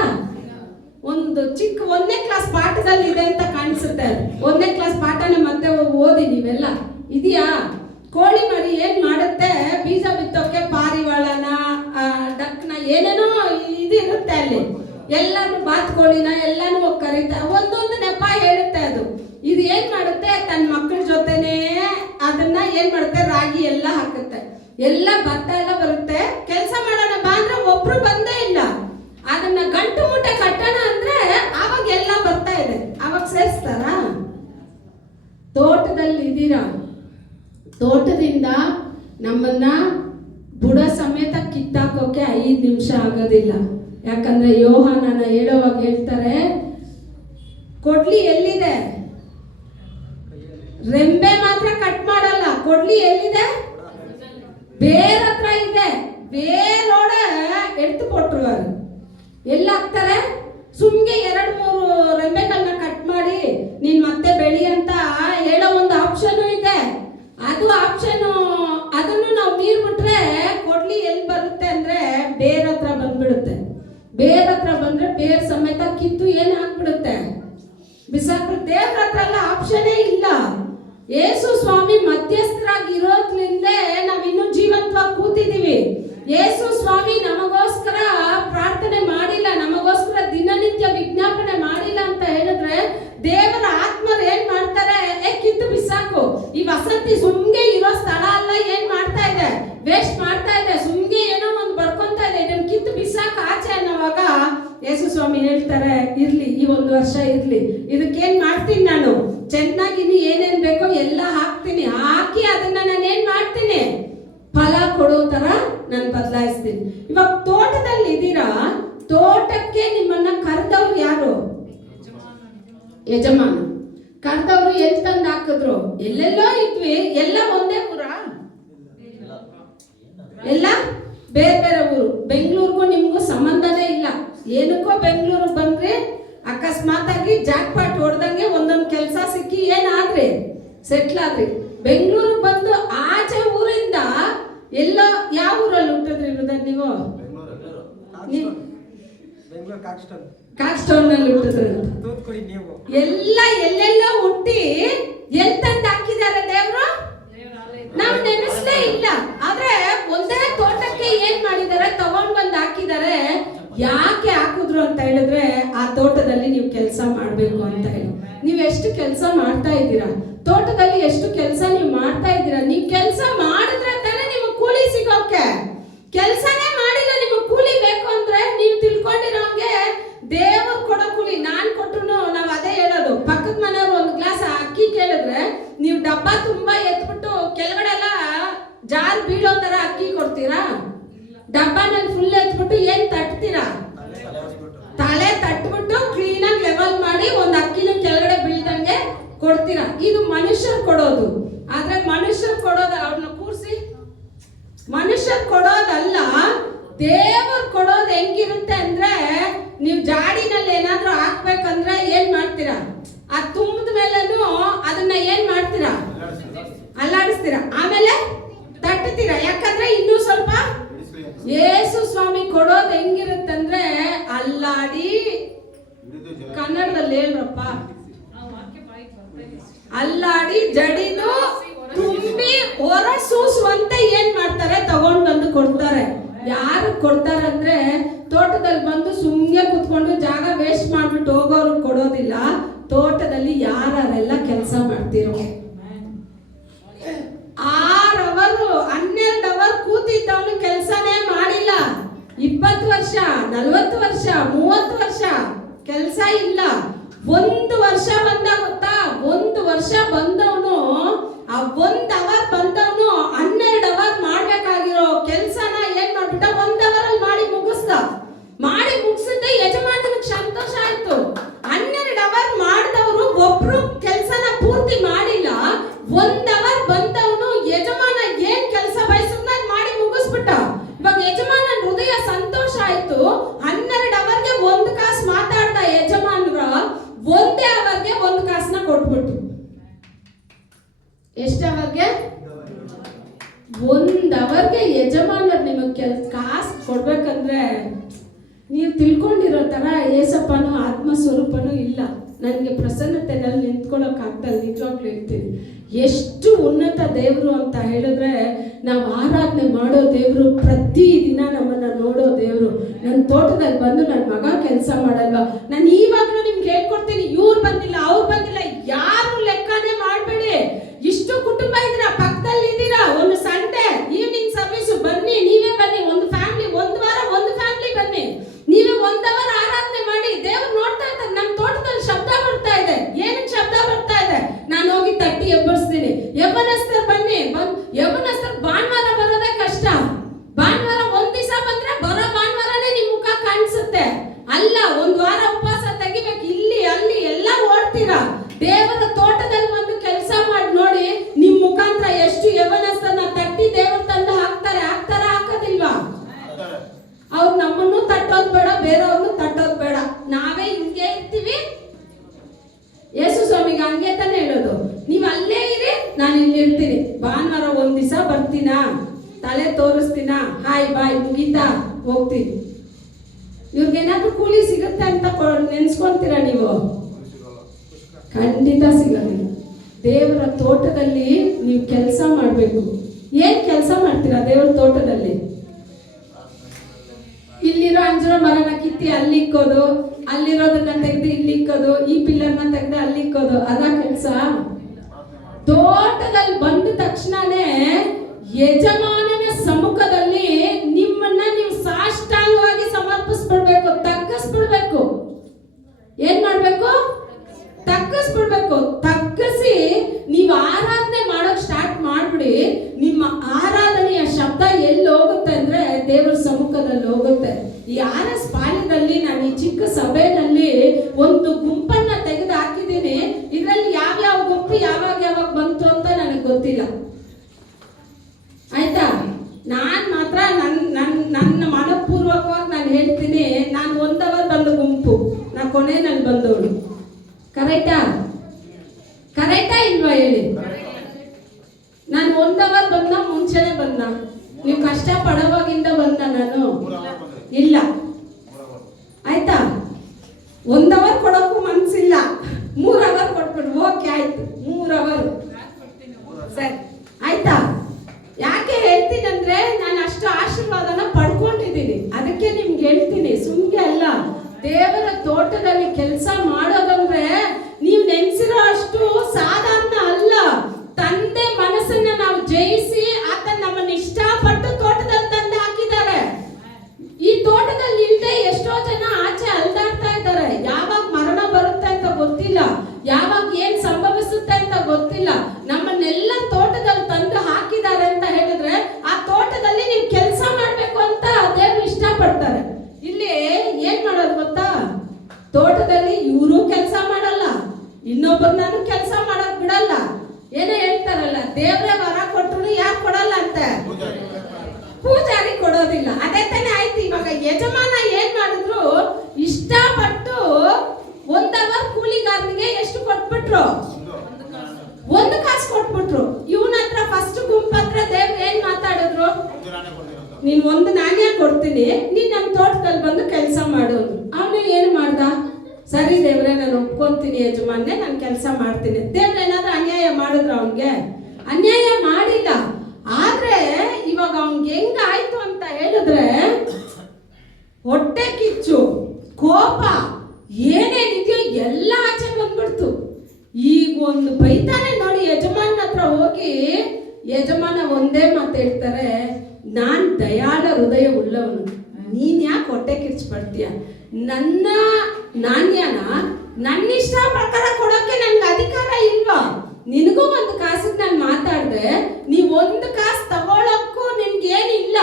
ಒಂದು ಚಿಕ್ಕ 1ನೇ ಕ್ಲಾಸ್ ಪಾಠದಲ್ಲಿ ಇದೆ ಅಂತ ಕಾಣಿಸುತ್ತೆ. 1ನೇ ಕ್ಲಾಸ್ ಪಾಠನ ಮತ್ತೆ ಓದಿ ನೀವೆಲ್ಲ. ಇದೆಯಾ? ಕೋಳಿ ಮರಿ ಏನ್ ಮಾಡುತ್ತೆ? ಬೀಜ ಬಿತ್ತೋಕೆ ಪಾರಿವಾಳನ, ಡಕ್ನ, ಏನೇನೋ ಇದಿರುತ್ತೆ ಅಲ್ಲಿ. ಎಲ್ಲಾನು ಬಾತ್ಕೋಳಿನ ಎಲ್ಲಾನು ಹೋಗಿ ಕರೀತಾ ಒಂದೊಂದು ನೆಪ ಹೇಳುತ್ತೆ. ಅದು ಇದು ಏನ್ ಮಾಡುತ್ತೆ? ತನ್ನ ಮಕ್ಕಳ ಜೊತೆನೆ ಅದನ್ನ ಏನ್ ಮಾಡುತ್ತೆ? ರಾಗಿ ಎಲ್ಲ ಹಾಕುತ್ತೆ, ಎಲ್ಲ ಭತ್ತ ಎಲ್ಲ ಬರುತ್ತೆ. ಕೆಲಸ ಮಾಡೋಣ ಬಾ ಅಂದ್ರೆ ಒಬ್ರು ಬಂದೇ ಇಲ್ಲ. ಅದನ್ನ ಗಂಟು ಮುಟ್ಟೆ ಕಟ್ಟೋಣ ಅಂದ್ರೆ ಆವಾಗ ಎಲ್ಲ ಬರ್ತಾ ಇದೆ. ಅವಾಗ ಸೇರಿಸ್ತಾರ? ತೋಟದಲ್ಲಿ ಇದೀರಾ? ತೋಟದಿಂದ ನಮ್ಮನ್ನ ಬುಡ ಸಮೇತ ಕಿತ್ತಾಕೋಕೆ 5 ನಿಮಿಷ ಆಗೋದಿಲ್ಲ. ಯಾಕಂದ್ರೆ ಯೋಹಾನನ ಹೇಳುವಾಗ ಹೇಳ್ತಾರೆ, ಕೊಡ್ಲಿ ಎಲ್ಲಿದೆ? ರೆಂಬೆ ಮಾತ್ರ ಕಟ್ ಮಾಡಲ್ಲ, ಕೊಡ್ಲಿ ಎಲ್ಲಿದೆ? ಬೇರ್ ಹತ್ರ ಇದೆ. ಬೇರೋಡ ಎಡ್ತು ಕೊಟ್ರು. ಎಲ್ಲ ಹಾಕ್ತಾರೆ? ಸುಮ್ಗೆ 2-3 ರೆಂಬೆಗಳನ್ನ ಕಟ್ ಮಾಡಿ ನೀನ್ ಮತ್ತೆ ಬೆಳಿ ಅಂತ ಹೇಳೋ ಒಂದು ಆಪ್ಷನ್ ಇದೆ. ಅದು ಆಪ್ಷನ್, ಅದನ್ನು ನಾವು ಮೀರ್ಬಿಟ್ರೆ ಕೊಡ್ಲಿ ಎಲ್ಲಿ ಬರುತ್ತೆ ಅಂದ್ರೆ ಬೇರ್ ಹತ್ರ ಬಂದ್ಬಿಡುತ್ತೆ. ಬೇರ್ ಹತ್ರ ಬಂದ್ರೆ ಬೇರ್ ಸಮೇತ ಕಿತ್ತು ಏನ್ ಹಾಕ್ಬಿಡುತ್ತೆ? ಬಿಸಾಕ್ಬಿಡುತ್ತೆ. ದೇವ್ರ ಹತ್ರ ಎಲ್ಲ ಆಪ್ಷನೇ ಇಲ್ಲ. ಯೇಸು ಸ್ವಾಮಿ ಮಧ್ಯಸ್ಥರಾಗಿ ಇರೋದ್ರಿಂದ ನಾವಿನ್ನೂ ಜೀವಂತವಾಗಿ ಕೂತಿದ್ದೀವಿ. ಯೇಸು ಸ್ವಾಮಿ ನಮಗೋಸ್ಕರ ಪ್ರಾರ್ಥನೆ ಮಾಡಿಲ್ಲ, ನಮಗೋಸ್ಕರ ದಿನನಿತ್ಯ ವಿಜ್ಞಾಪನೆ ಮಾಡಿಲ್ಲ ಅಂತ ಹೇಳಿದ್ರೆ ದೇವರ ಆತ್ಮರು ಏನ್ ಮಾಡ್ತಾರೆ? ಕಿತ್ತು ಬಿಸಾಕು. ಈ ವಸತಿ ಸುಮ್ಗೆ ಇರೋ ಸ್ಥಳ ಅಲ್ಲ, ಏನ್ ಮಾಡ್ತಾ ಇದೆ? ವೇಸ್ಟ್ ಮಾಡ್ತಾ ಇದೆ. ಸುಮ್ಗೆ ಏನೋ ಒಂದು ಬರ್ಕೊಂತ ಇದೆ, ಇದನ್ನ ಕಿತ್ತು ಬಿಸಾಕು ಆಚೆ ಅನ್ನೋವಾಗ ಯೇಸು ಸ್ವಾಮಿ ಹೇಳ್ತಾರೆ, ಇರ್ಲಿ, ಈ 1 ವರ್ಷ ಇರ್ಲಿ, ಇದಕ್ಕೇನ್ ಮಾಡ್ತೀನಿ ನಾನು? ಚೆನ್ನಾಗಿ ಇನ್ನು ಏನೇನ್ ಬೇಕೋ ಎಲ್ಲ ಹಾಕ್ತೀನಿ, ಹಾಕಿ ಅದನ್ನ ನಾನು ಏನ್ ಮಾಡ್ತೀನಿ? ಫಲ ಕೊಡೋ ತರ ನಾನು ಬದಲಾಯಿಸ್ತೀನಿ. ಇವಾಗ ತೋಟದಲ್ಲಿ ಇದೀರಾ? ತೋಟಕ್ಕೆ ನಿಮ್ಮನ್ನ ಕರೆದವ್ರು ಯಾರು? ಯಜಮಾನ. ಕರೆದವ್ರು ಎಲ್ಲಿ ತಂದು ಹಾಕಿದ್ರು? ಎಲ್ಲೆಲ್ಲೋ ಇದ್ವಿ. ಎಲ್ಲ ಒಂದೇ ಊರ? ಎಲ್ಲ ಬೇರೆ ಬೇರೆ ಊರು. ಬೆಂಗಳೂರಿಗೂ ನಿಮ್ಗೂ ಸಂಬಂಧನೇ ಇಲ್ಲ. ಏನಕ್ಕೋ ಬೆಂಗಳೂರಿಗೆ ಬಂದ್ರೆ ಅಕಸ್ಮಾತ್ ಆಗಿ ಜಾಕ್ ಪಾಟ್ ಹೊಡೆದಂಗೆ ಒಂದೊಂದು ಕೆಲಸ ಸಿಕ್ಕಿ ಏನಾದ್ರಿ? ಸೆಟ್ಲ್ ಆದ್ರಿ. ಬೆಂಗಳೂರಿಗೆ ಬಂದು ಆಚೆ ಊರಿಂದ ಎಲ್ಲ ಯಾವ ಊರಲ್ಲಿ ಹುಟ್ಟಿದ್ರಿ ಬ್ರದರ್ ನೀವು? ಕಾಕ್ಸ್ಟೋನ್ ನಲ್ಲಿ ಹುಟ್ಟಿದ್ರಿ. ಎಲ್ಲ ಎಲ್ಲೆಲ್ಲ ಹುಟ್ಟಿ ಎಲ್ಲಿ ತಂದು ಹಾಕಿದ್ದಾರೆ ದೇವ್ರು? ನಾವು ನೆನೆಸ್ಲೇ ಇಲ್ಲ. ಆದ್ರೆ ಒಂದೇ ತೋಟಕ್ಕೆ ಏನ್ ಮಾಡಿದ್ದಾರೆ? ತಗೊಂಡ್ ಬಂದು ಹಾಕಿದ್ದಾರೆ. ಯಾಕೆ ಹಾಕಿದ್ರು ಅಂತ ಹೇಳಿದ್ರೆ ಆ ತೋಟದಲ್ಲಿ ನೀವು ಕೆಲಸ ಮಾಡ್ಬೇಕು ಅಂತ ಹೇಳಿ. ನೀವು ಎಷ್ಟು ಕೆಲಸ ಮಾಡ್ತಾ ಇದ್ದೀರಾ? ತೋಟದಲ್ಲಿ ಎಷ್ಟು ಕೆಲಸ ನೀವು ಮಾಡ್ತಾ ಇದ್ದೀರಾ? ನೀವು ಕೆಲಸ ಮಾಡಿದ್ರೆ ತಾನೇ ನಿಮಗೆ ಕೂಲಿ ಸಿಗೋಕೆ. ಕೆಲಸನೇ ಮಾಡಿಲ್ಲ ನಿಮಗೆ ಕೂಲಿ ಬೇಕು ಅಂದ್ರೆ ನೀವು ತಿಳ್ಕೊಂಡಿರೋಂಗೆ ದೇವರು ಕೊಡೋ ಕೂಲಿ ನಾನ್ ಕೊಟ್ರು ನಾವು ಅದೇ ಹೇಳೋದು. ಪಕ್ಕದ ಮನೆಯವರು 1 ಗ್ಲಾಸ್ ಅಕ್ಕಿ ಕೇಳಿದ್ರೆ ನೀವು ಡಬ್ಬ ತುಂಬಾ ಎತ್ಬಿಟ್ಟು ಕೆಳಗಡೆ ಎಲ್ಲ ಜಾರ್ ಬೀಳೋ ತರ ಅಕ್ಕಿ ಕೊಡ್ತೀರಾ? ಡಬ್ಬನಲ್ಲಿ ಫುಲ್ ಎತ್ಬಿಟ್ಟು ಏನ್ ತಟ್ತೀರಾ? ತಲೆ ತಟ್ಬಿಟ್ಟು ಕ್ಲೀನ್ ಆಗಿ ಲೆವೆಲ್ ಮಾಡಿ ಒಂದು ಅಕ್ಕಿನ ಕೆಳಗಡೆ ಬೀಳ್ದಂಗೆ ಕೊಡ್ತೀರಾ. ಇದು ಮನುಷ್ಯರು ಕೊಡೋದು. ಆದ್ರೆ ಮನುಷ್ಯರು ಕೊಡೋದು, ಅವ್ರನ್ನ ಕೂರಿಸಿ ಮನುಷ್ಯರು ಕೊಡೋದಲ್ಲ, ದೇವರು ಕೊಡೋದು ಹೆಂಗಿರುತ್ತೆ ಅಂದ್ರೆ, ನೀವು ಜಾಡಿನಲ್ಲಿ ಏನಾದ್ರೂ ಹಾಕ್ಬೇಕಂದ್ರೆ ಏನ್ ಮಾಡ್ತೀರಾ? ಆ ತುಂಬಿದ ಮೇಲೇನು ಅದನ್ನ ಏನ್ ಮಾಡ್ತೀರಾ? ಅಲ್ಲಾಡಿಸ್ತೀರಾ, ಆಮೇಲೆ ತಟ್ತೀರಾ. ಯಾಕಂದ್ರೆ ಇನ್ನೂ ಸ್ವಲ್ಪ ಯೇಸು ಸ್ವಾಮಿ ಕೊಡೋದು ಹೆಂಗಿರುತ್ತಂದ್ರೆ ಅಲ್ಲಾಡಿ, ಕನ್ನಡದಲ್ಲಿ ಹೇಳ್ರಪ್ಪ, ಅಲ್ಲಾಡಿ ಜಡಿದು ತುಂಬಿ ಹೊರ ಸೂಸುವಂತೆ ಏನ್ ಮಾಡ್ತಾರೆ? ತಗೊಂಡ್ ಬಂದು ಕೊಡ್ತಾರೆ. ಯಾರು ಕೊಡ್ತಾರೆ ಅಂದ್ರೆ ತೋಟದಲ್ಲಿ ಬಂದು ಸುಮ್ಗೆ ಕುತ್ಕೊಂಡು ಜಾಗ ವೇಸ್ಟ್ ಮಾಡ್ಬಿಟ್ಟು ಹೋಗೋರು ಕೊಡೋದಿಲ್ಲ. ತೋಟದಲ್ಲಿ ಯಾರೆಲ್ಲ ಕೆಲಸ ಮಾಡ್ತಿರೋ 6 ಅವರ್ 12 ಅವರ್ ಕೂತಿದ್ದವನು ಕೆಲಸನೇ ಮಾಡಿಲ್ಲ. 20 ವರ್ಷ 40 ವರ್ಷ 30 ವರ್ಷ ಕೆಲಸ ಇಲ್ಲ. 1 ವರ್ಷ ಬಂದ ಗೊತ್ತಾ? 1 ವರ್ಷ ಬಂದವನು, ಆ 1 ಅವರ್ ಬಂದವನು 12 ಅವರ್ ಮಾಡ್ಬೇಕಾಗಿರೋ ಕೆಲಸನ ಏನ್ ಮಾಡ್ಬಿಟ್ಟ, 1 ಅವರಲ್ಲಿ ಮಾಡಿ ಮುಗಿಸ್ದ. ಮಾಡಿ ಮುಗಿಸಿದ್ದೆ ಯಜಮಾನನಿಗೆ ಸಂತೋಷ ಆಯ್ತು. 12 ಅವರ್ ಮಾಡಿದವರು ಒಬ್ರು ಕೆಲಸನ ಪೂರ್ತಿ ಮಾಡಿಲ್ಲ. 1 ಅವರ್ ಬಂದವನು ಯಜಮಾನ ಏನ್ ಕೆಲಸ ಬಯಸಿದ್ನ ಮಾಡಿ ಮುಗಿಸ್ಬಿಟ್ಟ. ಇವಾಗ ಯಜಮಾನನ ಹೃದಯ ಸಂತೋಷ ಆಯ್ತು. 12 ಅವರ್ಗೆ 1 ಕಾಸು ಮಾತಾಡ್ದ ಯಜಮಾನ್ರ, 1 ಅವರ್ಗೆ 1 ಕಾಸನ್ನ ಕೊಟ್ಬಿಟ್ಟು. ಎಷ್ಟು ಅವರ್ಗೆ? 1 ಅವರ್ಗೆ ಯಜಮಾನರು ನಿಮಗೆ ಕಾಸು ಕೊಡ್ಬೇಕಂದ್ರೆ ನೀವು ತಿಳ್ಕೊಂಡಿರೋ ತರ ಏಸಪ್ಪನೂ ಆತ್ಮಸ್ವರೂಪನೂ ಇಲ್ಲ. ನನಗೆ ಪ್ರಸನ್ನತೆನಲ್ಲಿ ನಿಂತ್ಕೊಳ್ಳೋಕೆ ಆಗ್ತದೆ, ನಿಜವಾಗ್ಲೂ ಹೇಳ್ತೀನಿ. ಎಷ್ಟು ಉನ್ನತ ದೇವರು ಅಂತ ಹೇಳಿದ್ರೆ, ನಾವು ಆರಾಧನೆ ಮಾಡೋ ದೇವರು, ಪ್ರತಿದಿನ ನಮ್ಮನ್ನ ನೋಡೋ ದೇವರು. ನನ್ನ ತೋಟದಲ್ಲಿ ಬಂದು ನನ್ನ ಮಗ ಕೆಲಸ ಮಾಡಲ್ವಾ? ನಾನು ಈವಾಗಲೂ ನಿಮ್ಗೆ ಹೇಳ್ಕೊಡ್ತೀನಿ, ಇವ್ರು ಬಂದಿಲ್ಲ ಅವ್ರು ಬಂದಿಲ್ಲ ಯಾರು ಲೆಕ್ಕನೇ ಮಾಡಬೇಡಿ. ಇಷ್ಟು ಕುಟುಂಬ ಇದ್ದೀರಾ, ಪಕ್ಕದಲ್ಲಿ ಇದ್ದೀರಾ, ಒಂದು ಸಂಡೇ ಈವ್ನಿಂಗ್ ಸರ್ವಿಸ್ ಬನ್ನಿ, ನೀವೇ ಬನ್ನಿ. ಒಂದು ಫ್ಯಾಮಿಲಿ, 1 ವಾರ 1 ಫ್ಯಾಮಿಲಿ ಬನ್ನಿ, ನೀವೇ 1 ಅವರ್ ಆರಾಧನೆ ಮಾಡಿ. ದೇವ್ರು ನೋಡ್ತಾ ಇರ್ತಾರೆ. ನಮ್ಮ ತೋಟದಲ್ಲಿ ಶಬ್ದ ಬರ್ತಾ ಇದೆ. ಏನಕ್ಕೆ ಶಬ್ದ ಬರ್ತಾ ಇದೆ? ನಾನು ಹೋಗಿ ತಟ್ಟಿ ಎಬ್ಬರಿಸ್ತೀನಿ. ಯೌವನಸ್ಥರು ಬನ್ನಿ. ಯೌವನಸ್ಥರು ಭಾನುವಾರ ಬರೋದೇ ಕಷ್ಟ. ಭಾನುವಾರ 1 ದಿವಸ ಬಂದ್ರೆ ಬರೋ ಭಾನುವಾರನೇ ನಿಮ್ ಮುಖ ಕಾಣಿಸುತ್ತೆ. ಅಲ್ಲ, 1 ವಾರ ಉಪವಾಸ ತೆಗಿಬೇಕು. ಇಲ್ಲಿ ಅಲ್ಲಿ ಎಲ್ಲ ಓಡ್ತೀರಾ. ದೇವರ ತೋಟದಲ್ಲಿ ಒಂದು ಕೆಲಸ ಮಾಡಿ ನೋಡಿ, ನಿಮ್ ಮುಖಾಂತರ ಎಷ್ಟು ಯೌವನಸ್ಥರನ್ನ ತಟ್ಟಿ ದೇವರು ತಂದು ಹಾಕ್ತಾರೆ. ಹಾಕೋದಿಲ್ವಾ? ಅವ್ರು ನಮ್ಮನ್ನು ತಟ್ಟೋದು ಬೇಡ, ಬೇರೆಯವ್ರನ್ನು ತಟ್ಟೋದು ಬೇಡ. ನಾವೇ ಹಿಂಗೆ ಇರ್ತೀವಿ. ಯೇಸು ಸ್ವಾಮಿಗೆ ಹಂಗೆ ತಾನೇ ಹೇಳೋದು, ನೀವು ಅಲ್ಲೇ ಇರಿ, ನಾನು ಇಲ್ಲಿ ಇರ್ತೀನಿ. ಭಾನುವಾರ 1 ದಿವಸ ಬರ್ತೀನಾ, ತಲೆ ತೋರಿಸ್ತೀನ, ಹಾಯ್ ಬಾಯ್ ಮುಗೀತಾ ಹೋಗ್ತೀನಿ. ಇವ್ರಿಗೇನಾದ್ರೂ ಕೂಲಿ ಸಿಗುತ್ತೆ ಅಂತ ನೆನ್ಸ್ಕೊಂತೀರಾ ನೀವು? ಖಂಡಿತ ಸಿಗೋದಿಲ್ಲ. ದೇವರ ತೋಟದಲ್ಲಿ ನೀವು ಕೆಲಸ ಮಾಡಬೇಕು. ಏನ್ ಕೆಲಸ ಮಾಡ್ತೀರಾ ದೇವರ ತೋಟದಲ್ಲಿ? ಇಲ್ಲಿರೋ ಅಂಜೂರ ಮರನ ಕಿತ್ತಿ ಅಲ್ಲಿ ಇಕ್ಕೋದು, ಅಲ್ಲಿರೋದನ್ನ ತೆಗೆದು ಇಲ್ಲಿ ಇಕ್ಕೋದು, ಈ ಪಿಲ್ಲರ್ನ ತೆಗೆದು ಅಲ್ಲಿ ಇಕ್ಕೋದು, ಅದ ಕೆಲಸ? ತೋಟದಲ್ಲಿ ಬಂದ ತಕ್ಷಣನೇ ಯಜಮಾನನ ಸಮ್ಮುಖದಲ್ಲಿ ನಿಮ್ಮನ್ನ ನೀವು ಸಾಷ್ಟಾಂಗವಾಗಿ ಸಮರ್ಪಿಸ್ಬಿಡ್ಬೇಕು, ತಗ್ಗಿಸ್ಬಿಡ್ಬೇಕು. ಏನ್ ಮಾಡ್ಬೇಕು? ತಗ್ಗಿಸ್ಬಿಡ್ಬೇಕು. ತಗ್ಗಿಸಿ ನೀವು ಆರಾಧನೆ ಮಾಡೋಕ್ ಸ್ಟಾರ್ಟ್ ಮಾಡ್ಬಿಡಿ. ನಿಮ್ಮ ಆರಾಧನೆಯ ಶಬ್ದ ಎಲ್ಲಿ ಹೋಗುತ್ತೆ ಅಂದ್ರೆ ದೇವರ ಸಮ್ಮುಖದಲ್ಲಿ ಹೋಗುತ್ತೆ. ಈ RS ಪಾಳ್ಯದಲ್ಲಿ ನಾನು ಈ ಚಿಕ್ಕ ಸಭೆಯಲ್ಲಿ ಒಂದು ಗುಂಪನ್ನ ತೆಗೆದು ಹಾಕಿದ್ದೀನಿ. ಇದರಲ್ಲಿ ಯಾವ್ಯಾವ ಗುಂಪು ಯಾವಾಗ ಬಂತು ಅಂತ ನನಗೆ ಗೊತ್ತಿಲ್ಲ, ಆಯ್ತಾ? ನಾನ್ ಮಾತ್ರ ನನ್ನ ಮನಪೂರ್ವಕವಾಗಿ ನಾನು ಹೇಳ್ತೀನಿ, ನಾನು 1 ಅವರ್ ಬಂದ ಗುಂಪು, ನಾ ಕೊನೆಯಲ್ಲಿ ಬಂದವಳು. ಕರೆಕ್ಟಾ ಇಲ್ವಾ ಹೇಳಿ? ನಾನು 1 ಅವರ್ ಬಂದ, ಮುಂಚೆನೆ ಬಂದ? ನೀವು ಕಷ್ಟ ಪಡೋವಾಗಿಂದ ಬಂದ ನಾನು? ಇಲ್ಲ, ಆಯ್ತಾ? 1 ಅವರ್ ಕೊಡೋಕ್ಕೂ ಮನ್ಸಿಲ್ಲ, 3 ಅವರ್ ಕೊಟ್ಬಿಡು. ಓಕೆ ಆಯ್ತು, 3 ಅವರ್ ಸರಿ, ಆಯ್ತಾ? ಯಾಕೆ ಹೇಳ್ತೀನಿ ಅಂದ್ರೆ, ನಾನು ಅಷ್ಟು ಆಶೀರ್ವಾದನ ಪಡ್ಕೊಂಡಿದ್ದೀನಿ, ಅದಕ್ಕೆ ನಿಮ್ಗೆ ಹೇಳ್ತೀನಿ. ಸುಮ್ಗೆ ಅಲ್ಲ. ದೇವರ ತೋಟದಲ್ಲಿ ಕೆಲಸ ಮಾಡೋದಂದ್ರೆ ನೀವು ನೆನ್ಸಿರೋ ಅಷ್ಟು ಸಾಧಾರಣ ಅಲ್ಲ. ತಂದೆ ಮನಸ್ಸನ್ನ ನಾವು ಜಯಿಸಿ ಆತ ನಮ್ಮನ್ನ ಇಷ್ಟಪಟ್ಟು ತೋಟದಲ್ಲಿ ತಂದು ಹಾಕಿದ್ದಾರೆ. ಈ ತೋಟದಲ್ಲಿ ಇಲ್ಲದೆ ಎಷ್ಟೋ ಜನ ಆಚೆ ಅಲ್ದಾಡ್ತಾ ಇದ್ದಾರೆ. ಯಾವಾಗ ಮರಣ ಬರುತ್ತೆ ಅಂತ ಗೊತ್ತಿಲ್ಲ, ಯಾವಾಗ ಏನ್ ಸಂಭವಿಸುತ್ತೆ ಅಂತ ಗೊತ್ತಿಲ್ಲ. ನಮ್ಮನ್ನೆಲ್ಲ ತೋಟದಲ್ಲಿ ತಂದು ಹಾಕಿದ್ದಾರೆ ಅಂತ ಹೇಳಿದ್ರೆ ಆ ತೋಟದಲ್ಲಿ ನೀವು ಕೆಲಸ ಮಾಡ್ಬೇಕು ಅಂತ ದೇವರು ಇಷ್ಟಪಡ್ತಾರೆ. ಇಲ್ಲಿ ಏನ್ ಮಾಡೋದು ಗೊತ್ತಾ? ತೋಟದಲ್ಲಿ ಇವರು ಕೆಲಸ ಮಾಡಲ್ಲ, ಇನ್ನೊಬ್ಬರನ್ನ ಕೆಲಸ ಮಾಡಕ್ ಬಿಡಲ್ಲ. ಏನೋ ಹೇಳ್ತಾರಲ್ಲ, ದೇವ್ರೇ ವರ ಕೊಟ್ಟರು ಯಾರು ಕೊಡಲ್ಲ ಅಂತ, ಪೂಜಾರಿ ಕೊಡೋದಿಲ್ಲ. ಅದೇ ತಾನೇ ಆಯ್ತು. ಇವಾಗ ಯಜಮಾನ ಏನ್ ಮಾಡಿದ್ರು, ಇಷ್ಟಪಟ್ಟು 1 ಅವರ್ ಕೂಲಿಗಾರನಿಗೆ ಎಷ್ಟು ಕೊಟ್ಬಿಟ್ರು? 1 ಕಾಸು ಕೊಟ್ಬಿಟ್ರು. ಇವನ ಹತ್ರ ಫಸ್ಟ್ ಗುಂಪ ಹತ್ರ ದೇವ್ರು ಏನ್ ಮಾತಾಡಿದ್ರು? ನೀನ್ 1 ನಾಣ್ಯ ಕೊಡ್ತೀನಿ, ನೀನ್ ನಮ್ಮ ತೋಟದಲ್ಲಿ ಬಂದು ಕೆಲಸ ಮಾಡೋದು. ಅವನು ಏನು ಮಾಡ್ದ? ಸರಿ ದೇವ್ರೆ, ನಾನು ಒಪ್ಕೊಂತೀನಿ ಯಜಮಾನ್ನೆ, ನಾನು ಕೆಲಸ ಮಾಡ್ತೀನಿ. ದೇವ್ರ ಏನಾದ್ರೂ ಅನ್ಯಾಯ ಮಾಡಿದ್ರು? ಅವನ್ಗೆ ಅನ್ಯಾಯ ಮಾಡಿಲ್ಲ. ಆದ್ರೆ ಇವಾಗ ಅವನ್ಗೆ ಹೆಂಗಾಯ್ತು ಅಂತ ಹೇಳಿದ್ರೆ, ಹೊಟ್ಟೆ ಕಿಚ್ಚು, ಕೋಪ, ಏನೇನಿದೆಯೋ ಎಲ್ಲ ಆಚೆ ಬಂದ್ಬಿಡ್ತು. ಈಗ ಒಂದು ಬೈತಾನೆ ನೋಡಿ ಯಜಮಾನ ಹತ್ರ ಹೋಗಿ. ಯಜಮಾನ ಒಂದೇ ಮಾತು ಹೇಳ್ತಾರೆ, ನಾನ್ ದಯಾಳ ಹೃದಯ ಉಳ್ಳವನು, ನೀನ್ ಯಾಕೆ ಹೊಟ್ಟೆ ಕಿರ್ಚ್ಪಡ್ತೀಯ? ನನ್ನ ನಾಣ್ಯನ ನನ್ನ ಇಷ್ಟ ಪ್ರಕಾರ ಕೊಡೋಕೆ ನನ್ಗೆ ಅಧಿಕಾರ ಇಲ್ವಾ? ನಿನಗೂ ಒಂದು ಕಾಸಿಗೆ ನಾನು ಮಾತಾಡ್ದೆ, ನೀವ್ ಒಂದು ಕಾಸು ತಗೊಳಕ್ಕೂ ನಿನ್ಗೇನಿಲ್ಲ.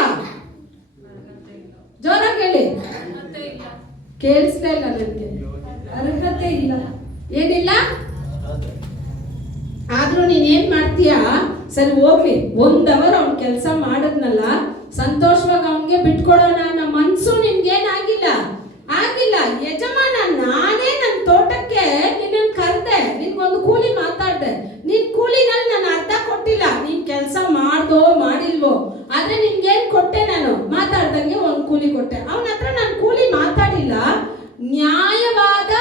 ಜೋರಾಗಿ ಹೇಳಿ. ಕೇಳಿಸ್ಲೇ ಇಲ್ಲ ನನಗೆ. ಅರ್ಹತೆ ಇಲ್ಲ. ಏನಿಲ್ಲ. ಆದ್ರೂ ನೀನ್ ಏನ್ ಮಾಡ್ತೀಯ? ಸರಿ ಹೋಗ್ಲಿ, 1 ಅವರ್ ಅವ್ನ್ ಕೆಲಸ ಮಾಡಿದ್ನಲ್ಲ, ಸಂತೋಷವಾಗಿ ಅವನ್ಗೆ ಬಿಟ್ಕೊಡೋಣ ಅನ್ನೋ ಮನ್ಸು ನಿನ್ಗೇನಾಗಿಲ್ಲ, ಆಗಿಲ್ಲ. ಯಜಮಾನ ನಾನೇ ನನ್ನ ತೋಟಕ್ಕೆ ನಿನ್ನನ್ನು ಕರೆದೆ, ನಿನ್ಗೊಂದು ಕೂಲಿ ಮಾತಾಡ್ದೆ. ನಿನ್ ಕೂಲಿನಲ್ಲಿ ನಾನು ಅರ್ಧ ಕೊಟ್ಟಿಲ್ಲ. ನೀನ್ ಕೆಲಸ ಮಾಡ್ದೋ ಮಾಡಿಲ್ವೋ, ಆದ್ರೆ ನಿನ್ಗೇನ್ ಕೊಟ್ಟೆ? ನಾನು ಮಾತಾಡ್ದಂಗೆ ಒಂದು ಕೂಲಿ ಕೊಟ್ಟೆ. ಅವನ ಹತ್ರ ನಾನು ಕೂಲಿ ಮಾತಾಡಿಲ್ಲ, ನ್ಯಾಯವಾದ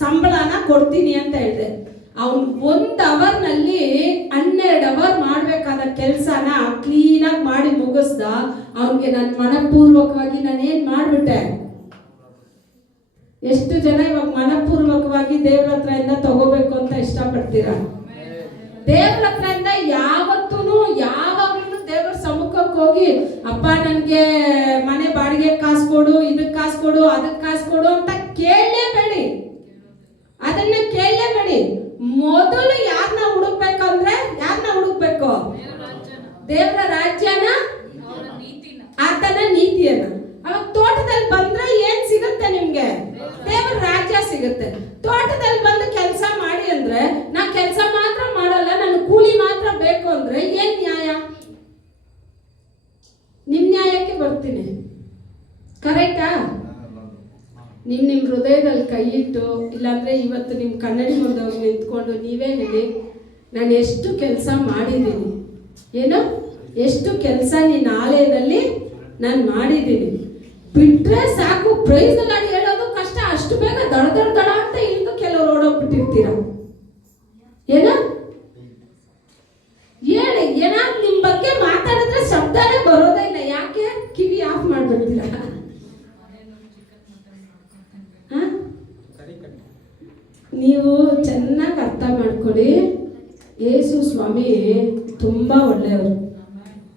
ಸಂಬಳನ ಕೊಡ್ತೀನಿ ಅಂತ ಹೇಳಿದೆ. ಅವ್ನು 1 ಅವರ್ನಲ್ಲಿ 12 ಅವರ್ ಮಾಡ್ಬೇಕಾದ ಕೆಲಸನ ಕ್ಲೀನಾಗಿ ಮಾಡಿ ಮುಗಿಸ್ದ. ಅವನಿಗೆ ನಾನು ಮನಪೂರ್ವಕವಾಗಿ ನಾನೇನ್ ಮಾಡ್ಬಿಟ್ಟೆ? ಎಷ್ಟು ಜನ ಇವಾಗ ಮನಪೂರ್ವಕವಾಗಿ ದೇವ್ರ ಹತ್ರದಿಂದ ತಗೋಬೇಕು ಅಂತ ಇಷ್ಟಪಡ್ತೀರಾ? ದೇವ್ರ ಹತ್ರದಿಂದ ಯಾವಾಗ್ಲೂ ದೇವ್ರ ಸಮ್ಮುಖಕ್ಕೆ ಹೋಗಿ, ಅಪ್ಪ ನನ್ಗೆ ಮನೆ ಬಾಡಿಗೆ ಕಾಸು ಕೊಡು, ಇದಕ್ ಕಾಸು ಕೊಡು, ಅದಕ್ ಕಾಸು ಕೊಡು ಅಂತ ಕೇಳಲೇಬೇಡಿ. ಅದನ್ನ ಕೇಳಲೇಬೇಡಿ. ಮೊದಲು ಯಾರನ್ನ ಹುಡುಕ್ಬೇಕಂದ್ರೆ ಯಾರನ್ನ ಹುಡುಕ್ಬೇಕು? ದೇವರ ರಾಜ್ಯನ, ಆತನ ನೀತಿಯನ್ನ. ಅವಾಗ ತೋಟದಲ್ಲಿ ಬಂದ್ರೆ ಏನ್ ಸಿಗುತ್ತೆ ನಿಮ್ಗೆ? ದೇವರ ರಾಜ್ಯ ಸಿಗುತ್ತೆ. ತೋಟದಲ್ಲಿ ಬಂದು ಕೆಲಸ ಮಾಡಿ ಅಂದ್ರೆ, ನಾ ಕೆಲಸ ಮಾತ್ರ ಮಾಡಲ್ಲ, ನಾನು ಕೂಲಿ ಮಾತ್ರ ಬೇಕು ಅಂದ್ರೆ ಏನ್ ನ್ಯಾಯ? ನಿಮ್ ನ್ಯಾಯಕ್ಕೆ ಬರ್ತೀನಿ. ಕರೆಕ್ಟಾ? ನಿಮ್ ಹೃದಯದಲ್ಲಿ ಕೈ ಇಟ್ಟು, ಇಲ್ಲಾಂದ್ರೆ ಇವತ್ತು ನಿಮ್ ಕನ್ನಡಿ ಮುಂದೆ ಹೋಗಿ ನಿಂತ್ಕೊಂಡು ನೀವೇ ಹೇಳಿ, ನಾನು ಎಷ್ಟು ಕೆಲಸ ಮಾಡಿದ್ದೀನಿ, ಏನು ಎಷ್ಟು ಕೆಲಸ ನಿನ್ನ ಆಲಯದಲ್ಲಿ ನಾನು ಮಾಡಿದ್ದೀನಿ. ಬಿಟ್ರೆ ಸಾಕು, ಪ್ರೈಸ್ ಗಾಡಿ ಹೇಳೋದು ಕಷ್ಟ. ಅಷ್ಟು ಬೇಗ ದಡ ದಡ ದಡ ಅಂತ ಇಳಿದು ಕೆಲವರು ಓಡೋಗ್ಬಿಟ್ಟಿರ್ತೀರ. ಏನು ಹೇಳಿ, ಏನಾದ್ರು ನಿಮ್ ಬಗ್ಗೆ ಮಾತಾಡಿದ್ರೆ ಶಬ್ದನೇ ಬರೋದೇ ಇಲ್ಲ. ಯಾಕೆ? ಕಿವಿ ಆಫ್ ಮಾಡ್ಬಿಡ್ತೀರ. ನೀವು ಚೆನ್ನಾಗಿ ಅರ್ಥ ಮಾಡ್ಕೊಳ್ಳಿ. ಯೇಸು ಸ್ವಾಮಿ ತುಂಬಾ ಒಳ್ಳೆಯವರು,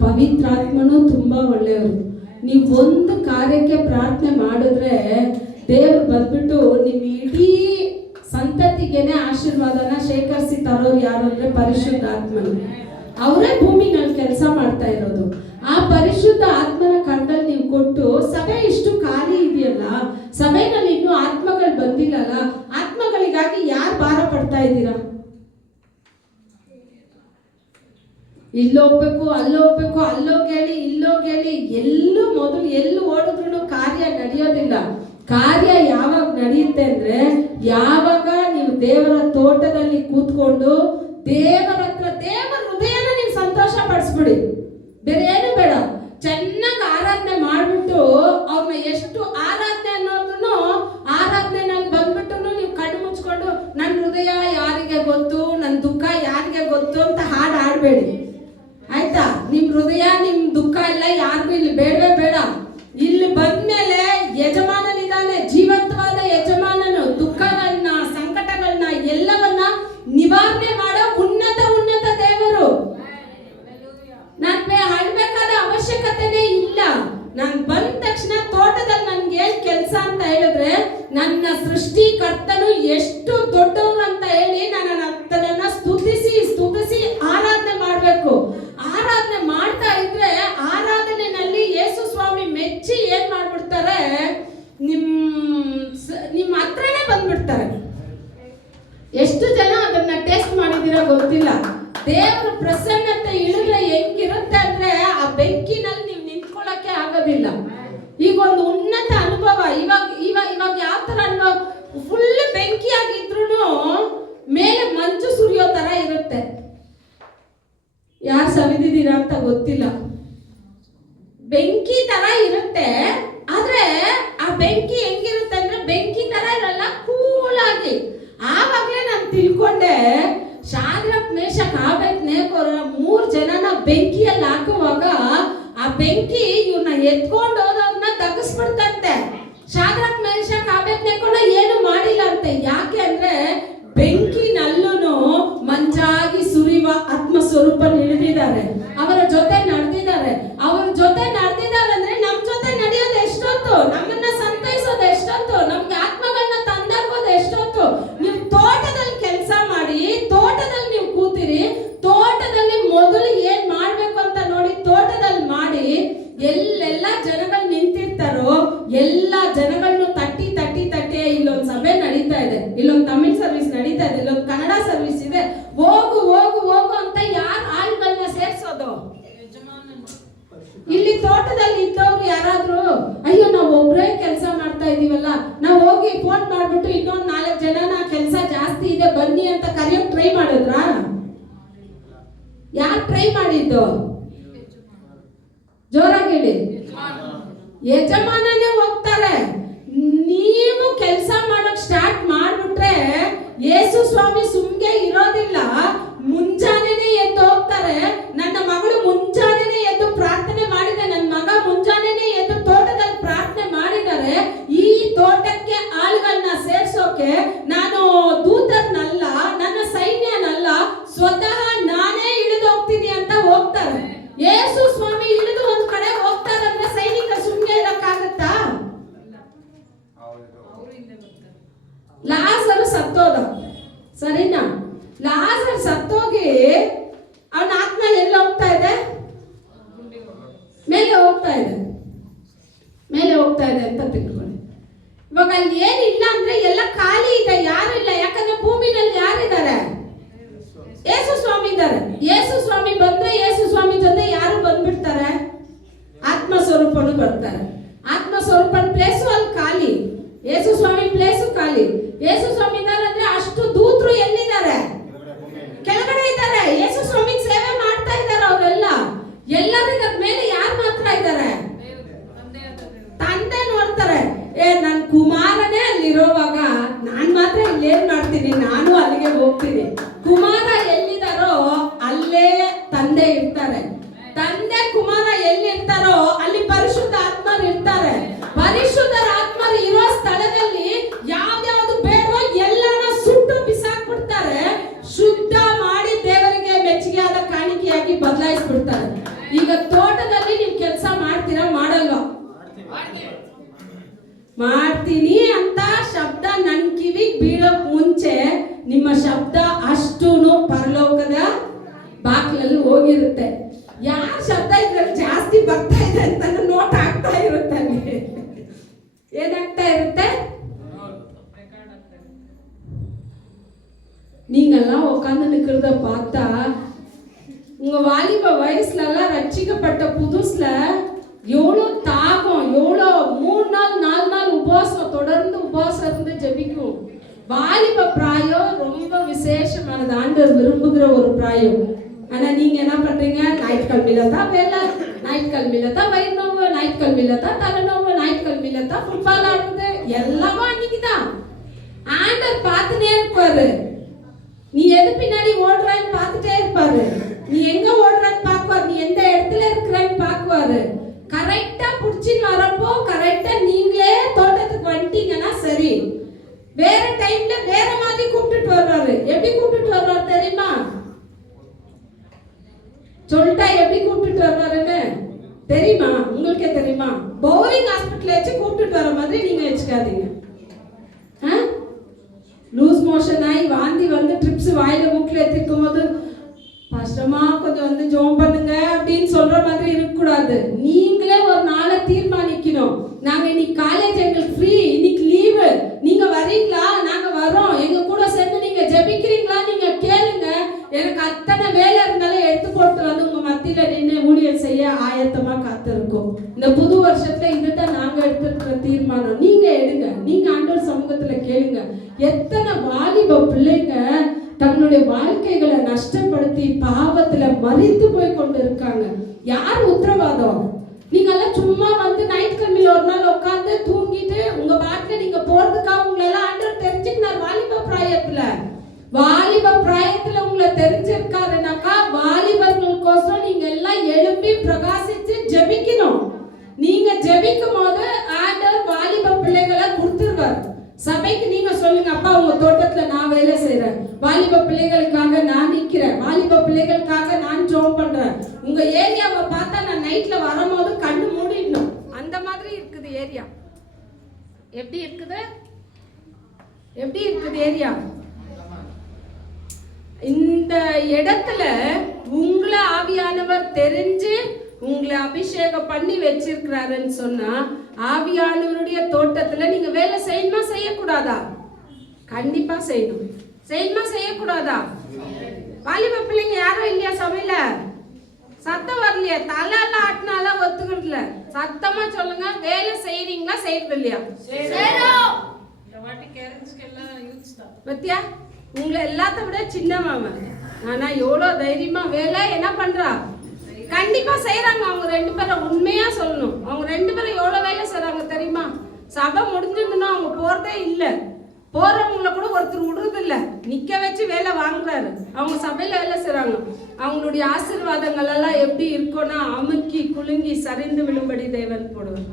ಪವಿತ್ರಾತ್ಮನು ತುಂಬಾ ಒಳ್ಳೆಯವರು. ನೀವು ಒಂದು ಕಾರ್ಯಕ್ಕೆ ಪ್ರಾರ್ಥನೆ ಮಾಡಿದ್ರೆ ದೇವ್ರು ಬಂದ್ಬಿಟ್ಟು ನಿಮ್ಮ ಇಡೀ ಸಂತತಿಗೆನೆ ಆಶೀರ್ವಾದನ ಶೇಖರಿಸಿ ತರೋರು ಯಾರು ಅಂದ್ರೆ ಪರಿಶುದ್ಧ ಆತ್ಮನು. ಅವರೇ ಭೂಮಿನಲ್ಲಿ ಕೆಲಸ ಮಾಡ್ತಾ ಇರೋದು. ಆ ಪರಿಶುದ್ಧ ಆತ್ಮನ ಕರ್ತಲ್ಲಿ ನೀವು ಕೊಟ್ಟು, ಸಭೆ ಇಷ್ಟು ಖಾಲಿ ಇದೆಯಲ್ಲ, ಸಭೆನಲ್ಲಿ ಇನ್ನೂ ಆತ್ಮಗಳು ಬಂದಿಲ್ಲಲ್ಲ, ಆತ್ಮಗಳಿಗಾಗಿ ಯಾರು ಭಾರ ಪಡ್ತಾ ಇದ್ದೀರಾ? ಇಲ್ಲೋಗ್ಬೇಕು, ಅಲ್ಲೋಗ್ಬೇಕು, ಅಲ್ಲೋಗೇಳಿ, ಇಲ್ಲೋಗೇಳಿ, ಎಲ್ಲೂ ಮೊದಲು ಎಲ್ಲಿ ಓಡಿದ್ರು ಕಾರ್ಯ ನಡೆಯೋದಿಲ್ಲ. ಕಾರ್ಯ ಯಾವಾಗ ನಡೆಯುತ್ತೆ ಅಂದ್ರೆ, ಯಾವಾಗ ನೀವು ದೇವರ ತೋಟದಲ್ಲಿ ಕೂತ್ಕೊಂಡು ದೇವರ ಹತ್ರ ದೇವರ ಹೃದಯನ ನೀವು ಸಂತೋಷ ಪಡಿಸ್ಬಿಡಿ. ಬೇರೆ ಏನು ಬೇಡ. ಚೆನ್ನಾಗಿ ಆರಾಧನೆ ಮಾಡ್ಬಿಟ್ಟು ಅವ್ರನ್ನ ಎಷ್ಟು ಆರಾಧನೆ ಅನ್ನೋದನ್ನು ಆರಾಧನೆನಲ್ಲಿ ಬಂದ್ಬಿಟ್ಟು ನೀವು ಕಣ್ಣು ಮುಚ್ಕೊಂಡು ನನ್ನ ಹೃದಯ ಯಾರಿಗೆ ಗೊತ್ತು, ನನ್ನ ದುಃಖ ಯಾರಿಗೆ ಗೊತ್ತು ಅಂತ ಹಾಡು ಆಡಬೇಡಿ. ಆಯ್ತಾ? ನಿಮ್ ಹೃದಯ, ನಿಮ್ ದುಃಖ ಎಲ್ಲ ಯಾರಿಗೂ ಇಲ್ಲಿ ಬೇಡವೇ ಬೇಡ. ಇಲ್ಲಿ ಬಂದ್ಮೇಲೆ ಯಜಮಾನನಿದ್ದಾನೆ, ಜೀವಂತವಾದ ಯಜಮಾನನು. ದುಃಖಗಳನ್ನ, ಸಂಕಟಗಳನ್ನ ಎಲ್ಲವನ್ನ ನಿವಾರಣೆ ಮಾಡೋ ಉನ್ನತ ದೇವರು. ನಾನು ಹಾಡ್ಬೇಕಾದ ಅವಶ್ಯಕತೆನೇ ಇಲ್ಲ. ನಾನು ಬಂದ ತಕ್ಷಣ ತೋಟದಲ್ಲಿ ನನ್ಗೆ ಏನ್ ಕೆಲಸ ಅಂತ ಹೇಳಿದ್ರೆ, ನನ್ನ ಸೃಷ್ಟಿಕರ್ತನು ಎಷ್ಟು ದೊಡ್ಡವರು ಅಂತ ಹೇಳಿ ನನ್ನ ಸ್ತುತಿಸಿ ಆರಾಧನೆ ಮಾಡ್ಬೇಕು. ಆರಾಧನೆ ಮಾಡ್ತಾ ಇದ್ರೆ ಆರಾಧನೆಯಲ್ಲಿ ಯೇಸು ಸ್ವಾಮಿ ಮೆಚ್ಚಿ ಏನ್ ಮಾಡ್ಬಿಡ್ತಾರೆ, ನಿಮ್ಮ ಹತ್ರನೇ ಬಂದ್ಬಿಡ್ತಾರೆ. ಎಷ್ಟು ಜನ ಅದನ್ನ ಟೇಸ್ಟ್ ಮಾಡಿದಿರೋ ಗೊತ್ತಿಲ್ಲ. ದೇವರ ಪ್ರಸನ್ನತೆ ಇಳಿದ್ರೆ ಹೆಂಗಿರುತ್ತೆ ಅಂದ್ರೆ, ಆ ಬೆಂಕಿನಲ್ಲಿ ನೀವು ನಿಂತ್ಕೊಳ್ಳಕ್ಕೆ ಆಗೋದಿಲ್ಲ. ಈಗ ಒಂದು ಉನ್ನತ ಅನುಭವ. ಇವಾಗ ಯಾವ ತರ ಅನುಭವ? ಫುಲ್ ಬೆಂಕಿ ಆಗಿದ್ರು ಮೇಲೆ ಮಂಜು ಸುರಿಯೋ ತರ ಇರುತ್ತೆ. ಯಾರು ಸವಿದಿದ್ದೀರಾ ಅಂತ ಗೊತ್ತಿಲ್ಲ. ಬೆಂಕಿ ತರ ಇರುತ್ತೆ, ಆದ್ರೆ ಆ ಬೆಂಕಿ ಹೆಂಗಿರುತ್ತೆ ಅಂದ್ರೆ ಬೆಂಕಿ ತರ ಇರಲ್ಲ, ಕೂಲಾಗಿ. ಆವಾಗಲೇ ನಾನು ತಿಳ್ಕೊಂಡೆ, ಶಾದ್ರಕ್, ಮೇಷಕ್, ಆಬೇದ್ನೆಗೋ 3 ಜನನ ಬೆಂಕಿಯಲ್ಲಿ ಹಾಕುವಾಗ ಆ ಬೆಂಕಿ ಇವ್ರನ್ನ ಎತ್ಕೊಂಡು ಹೋದವ್ರನ್ನ ತಗ್ಗಿಸ್ಬಿಡ್ತಂತೆ. ಶಾದ್ರಕ್, ಮೇಷಕ್, ಆಬೇದ್ನೆಗೋನ ಏನು ಮಾಡಿಲ್ಲ ಅಂತೆ. ಯಾಕೆ ಅಂದ್ರೆ ಬೆಂಕಿನಲ್ಲೂ ಮಂಜಾಗಿ ಸುರಿಯುವ ಆತ್ಮ ಸ್ವರೂಪ ನಡೆದಿದ್ದಾರೆ. ಅವರ ಜೊತೆ ನಡೆದಿದ್ದಾರೆ. ಅವ್ರ ಜೊತೆ ನಡೆದಿದ್ದಾರೆ ಅಂದ್ರೆ ನಮ್ ಜೊತೆ ನಡೆಯೋದು ಎಷ್ಟೋ ತೋಟದಲ್ಲಿ ಇದ್ದವ್ರು ಯಾರಾದ್ರೂ ಅಯ್ಯೋ ನಾವು ಒಬ್ರೇ ಕೆಲಸ ಮಾಡ್ತಾ ಇದೀವಲ್ಲ, ನಾವು ಹೋಗಿ ಫೋನ್ ಮಾಡ್ಬಿಟ್ಟು ಇನ್ನೊಂದು 4 ಜನನ ಕೆಲಸ ಜಾಸ್ತಿ ಇದೆ ಬನ್ನಿ ಅಂತ ಕರೆಯೋಕ್ ಟ್ರೈ ಮಾಡಿದ್ರಾ? ಯಾರು ಟ್ರೈ ಮಾಡಿದ್ದು? ಜೋರಾಗಿ ಹೇಳಿ. ಯಜಮಾನನೇ ಹೋಗ್ತಾರೆ. ನೀವು ಕೆಲಸ ಮಾಡೋಕ್ ಸ್ಟಾರ್ಟ್ ಮಾಡ್ಬಿಟ್ರೆ ಯೇಸು ಸ್ವಾಮಿ ಸುಮ್ಗೆ ಇರೋದಿಲ್ಲ. ಮುಂಜಾನೆನೆ ಎದ್ದು ಹೋಗ್ತಾರೆ. ನನ್ನ ಮಗಳು ಮುಂಜಾನೆನೆ ಎದ್ದು ಪ್ರಾರ್ಥನೆ ಮಾಡಿದೆ, ನನ್ನ ಮಗ ಮುಂಜಾನೆನೆ ಎದ್ದು ತೋಟದಲ್ಲಿ ಪ್ರಾರ್ಥನೆ ಮಾಡಿದ್ದಾರೆ. ಈ ತೋಟಕ್ಕೆ ಆಳುಗಳನ್ನ ಸೇರ್ಸೋಕೆ ನಾನು ದೂತರ್ನಲ್ಲ, ನನ್ನ ಸೈನ್ಯನಲ್ಲ, ಸ್ವತಃ ನಾನೇ ಇಳಿದು ಹೋಗ್ತೀನಿ ಅಂತ ಹೋಗ್ತಾರೆ. ಯೇಸು ಸ್ವಾಮಿ ಇಳಿದು ಒಂದ್ ಕಡೆ ಹೋಗ್ತಾರೆ ಅಂದ್ರೆ ಸೈನಿಕ ಸುಮ್ನೆ ಇರಕ್ಕಾಗತ್ತಾ? ಲಾಜರು ಸತ್ತೋದ, ಸರಿನಾ? ಲಾಜರ್ ಸತ್ತೋಗಿ ಅವನ ಆತ್ಮ ಎಲ್ಲ ಹೋಗ್ತಾ ಇದೆ, ಮೇಲೆ ಹೋಗ್ತಾ ಇದೆ, ಮೇಲೆ ಹೋಗ್ತಾ ಇದೆ ಅಂತ ತಿಳ್ಕೊಳ್ಳಿ. ಇವಾಗ ಅಲ್ಲಿ ಏನಿಲ್ಲ ಅಂದ್ರೆ ಎಲ್ಲ ಖಾಲಿ ಇದೆ, ಯಾರು ಇಲ್ಲ. ಯಾಕಂದ್ರೆ ಭೂಮಿನಲ್ಲಿ ಯಾರಿದ್ದಾರೆ? ಯೇಸು ಸ್ವಾಮಿ ಇದ್ದಾರೆ. ಯೇಸು ಸ್ವಾಮಿ ಬಂದ್ರೆ ಯೇಸು ಸ್ವಾಮಿ ಜೊತೆ ಯಾರು ಬಂದ್ಬಿಡ್ತಾರೆ? ಆತ್ಮ ಸ್ವರೂಪನು ಬರ್ತಾರೆ. ಆತ್ಮ ಸ್ವರೂಪನ ಪ್ಲೇಸು ಅಲ್ಲಿ ಖಾಲಿ, ಯೇಸು ಸ್ವಾಮಿ ಪ್ಲೇಸು ಖಾಲಿ. ಯೇಸು ಸ್ವಾಮಿ ಇದ್ದಾರೆ ಅಂದ್ರೆ ಅಷ್ಟು ದೂತರು ಎಲ್ಲಿದ್ದಾರೆ? ಕೆಳಗಡೆ ಇದ್ದಾರೆ. ಯೇಸು ಸ್ವಾಮಿ ಸೇವೆ ಮಾಡ್ತಾ ಇದ್ದಾರೆ ಅವರೆಲ್ಲ. ಎಲ್ಲರಿಗ ಮೇಲೆ ಯಾರು ಮಾತ್ರ ಇದ್ದಾರೆ? ತಂದೆ ನೋಡ್ತಾರೆ. ನನ್ ಕುಮಾರನೇ ಅಲ್ಲಿರೋವಾಗ ನಾನ್ ಮಾತ್ರ ಇಲ್ಲೇನ್ ಮಾಡ್ತೀನಿ, ನಾನು ಅಲ್ಲಿಗೆ ಹೋಗ್ತೀನಿ. ಕುಮಾರ ಎಲ್ಲಿದ್ದಾರೋ ಅಲ್ಲೇ ತಂದೆ ಇರ್ತಾರೆ. ತಂದೆ ಕುಮಾರ ಎಲ್ಲಿ ಇರ್ತಾರೋ ಅಲ್ಲಿ ಪರಿಶುದ್ಧ ಆತ್ಮರು ಇರ್ತಾರೆ. ಪರಿಶುದ್ಧರ ಆತ್ಮರು ಇರೋ ಸ್ಥಳದಲ್ಲಿ ಯಾವ್ದ್ಯಾವ್ದು ಬೇಡವೋ ಎಲ್ಲಾನ ಸುಟ್ಟು ಬಿಸಾಕ್ಬಿಡ್ತಾರೆ. ಶುದ್ಧ ಮಾಡಿ ದೇವರಿಗೆ ಮೆಚ್ಚುಗೆ ಆದ ಕಾಣಿಕೆಯಾಗಿ ಬದಲಾಯಿಸ್ಬಿಡ್ತಾರೆ. ಈಗ ತೋಟದಲ್ಲಿ ನೀವು ಕೆಲಸ ಮಾಡ್ತೀರಾ? ಮಾಡಲ್ವಾ? ಮಾಡ್ತೀನಿ ಅಂತ ಶಬ್ದ ನನ್ ಕಿವಿಗ್ ಬೀಳೋಕ್ ಮುಂಚೆ ನಿಮ್ಮ ಶಬ್ದ ಅಷ್ಟೂನು ಪರಲೋಕದ ಬಾಕ್ಲಲ್ಲಿ ಹೋಗಿರುತ್ತೆ. ಯಾರ ಶಬ್ದ ಇದ್ರಲ್ಲಿ ಜಾಸ್ತಿ ಬರ್ತಾ ಇದೆ ಅಂತ ನೋಟ್ ಆಗ್ತಾ ಇರುತ್ತೆ. ಅಲ್ಲಿ ಏನಾಗ್ತಾ ಇರುತ್ತೆ? நீங்கெல்லாம் உட்காந்து நிக்கிறத பார்த்தா உங்க வாலிப வயசுல ரட்சிக்கப்பட்ட புதுசுல எவ்வளோ தாகம், எவ்வளோ 3 நாள் 4 நாள் உபவாசம், தொடர்ந்து உபவாசம் இருந்து ஜெபிக்கும். வாலிப பிராயம் ரொம்ப விசேஷமானது, ஆண்டவர் விரும்புகிற ஒரு பிராயம். ஆனா நீங்க என்ன பண்றீங்க? ஞாயிற்றுக்கிழமையில தான் வேலை, ஞாயிற்றுக்கிழமையில தான் வயிறு நோவு, ஞாயிற்றுக்கிழமையில தான் தலைநோவு, ஞாயிற்றுக்கிழமையில தான் ஃபுட்பால் ஆடுறது, எல்லாமே அன்னைக்குதான். ஆண்டவர் பார்த்துட்டே இருப்பாரு. நீ எது பின்னாடி ஓடுறான்னு பார்த்துட்டே இருப்பாரு. நீ எங்க ஓடுறான்னு பார்க்குவாரு, நீ எந்த இடத்துல இருக்கிறான்னு பார்க்குவாரு. கரெக்டா புடிச்சின்னு வரப்போ கரெக்டா நீங்களே தோட்டத்துக்கு வந்துட்டீங்கன்னா சரி. வேற டைம்ல வேற மாதிரி கூப்பிட்டுட்டு வர்றாரு. எப்படி கூப்பிட்டுட்டு வர்றாரு தெரியுமா? சொல்லிட்டா எப்படி கூப்பிட்டுட்டு வர்றாருன்னு தெரியுமா? உங்களுக்கே தெரியுமா? பவுலிங் ஹாஸ்பிட்டல் வச்சு கூப்பிட்டுட்டு வர மாதிரி நீங்க வச்சுக்காதீங்க. லூஸ் மோஷன் ஆகி வாந்தி வந்து ட்ரிப்ஸ் வாயில மூக்கில் ஏற்றிருக்கும் போது கஷ்டமா கொஞ்சம் வந்து ஜோம் பண்ணுங்க அப்படின்னு சொல்ற மாதிரி இருக்கக்கூடாது. நீங்களே ஒரு நாளை தீர்மானிக்கணும். நாங்க இன்னைக்கு காலேஜ் எங்களுக்கு ஃப்ரீ, இன்னைக்கு லீவு, நீங்க வரீங்களா? நாங்க வரோம், எங்க கூட சேர்ந்து நீங்க ஜெபிக்கிறீங்களா? நீங்க கேளுங்க. எனக்கு அத்தனை வேலை இருந்தாலும் எடுத்து போட்டு வந்து உங்க மத்தியில நின்று ஊழியர் செய்ய ஆயத்தமா காத்திருக்கோம். இந்த புது வருஷத்துல இதுதான் நாங்க எடுத்திருக்கிற தீர்மானம். நீங்க எடுங்க, நீங்க ஆண்டவர் சமூகத்துல கேளுங்க. எத்தனை வாலிப பிள்ளைங்க தன்னுடைய வாழ்க்கைகளை நஷ்டப்படுத்தி பாவத்துல மரித்து போய் கொண்டு இருக்காங்க. யார் உத்தரவாதம்? நீங்க எல்லாம் சும்மா வந்து ஞாயிற்றுக்கிழமையில ஒரு நாள் உட்கார்ந்து தூங்கிட்டு உங்க பாட்டுல நீங்க போறதுக்காக உங்களை எல்லாம் ஆண்டவர் தெரிஞ்சுக்கினார். வாலிப பிராயத்துல உங்களை தெரிஞ்சிருக்காருனாக்கா வாலிபர்களுக்கோசரம் நீங்க எல்லாம் எழுப்பி பிரகாசிச்சு ஜெபிக்கணும். நீங்க ஜெபிக்கும் போது ஆண்டவர் வாலிப பிள்ளைகளை கொடுத்துருவார். சபைக்கு நீங்க சொல்லுங்க, அப்பா உங்க தோட்டத்துல நான் வேலை செய்யறேன், வாலிப பிள்ளைகளுக்காக நான் நிக்கிறேன், வாலிப பிள்ளைகளுக்காக நான் ஜெபம் பண்றேன். உங்க ஏரியாவை பார்த்தா நான் நைட்ல வரும்போது கண்ணு மூடிடணும். அந்த மாதிரி இருக்குது ஏரியா. எப்படி இருக்குது? எப்படி இருக்குது ஏரியா? இந்த இடத்துல உங்களை ஆவியானவர் தெரிஞ்சு உங்களை அபிஷேகம் பண்ணி வச்சிருக்கிறாருன்னு சொன்னா ஆவியானவருடைய தோட்டத்துல நீங்க வேலை செய்யணுமா செய்யக்கூடாதா? கண்டிப்பா செய்யணும். செய்யணுமா செய்யக்கூடாதா? வாலிப பிள்ளைங்க யாரும் இல்லையா சபையில? சத்தம் வரலையா? தலையெல்லாம் ஆட்டினாலாம் ஒத்துக்கிறது விடுறதில்ல. சத்தமா சொல்லுங்க, வேலை செய்றீங்களா செய்யறது இல்லையா? பத்தியா, உங்களை எல்லாத்த விட சின்னவன். ஆனா எவ்வளவு தைரியமா வேலை என்ன பண்றா? கண்டிப்பா செய்யறாங்க. அவங்க 2 பேரும் உண்மையா சொல்லணும், அவங்க 2 பேரும் எவ்வளவு வேலை செய்யறாங்க தெரியுமா? சபை முடிஞ்சிருந்துன்னா அவங்க போறதே இல்லை. போறவங்கள கூட ஒருத்தர் விடுறது இல்ல, நிக்க வச்சு வேலை வாங்குறாரு. அவங்க சபையில வேலை செய்றாங்க. அவங்களுடைய ஆசீர்வாதங்கள் எல்லாம் எப்படி இருக்கும்னா அமுக்கி குலுங்கி சரிந்து விழும்படி தேவன் போடுவார்.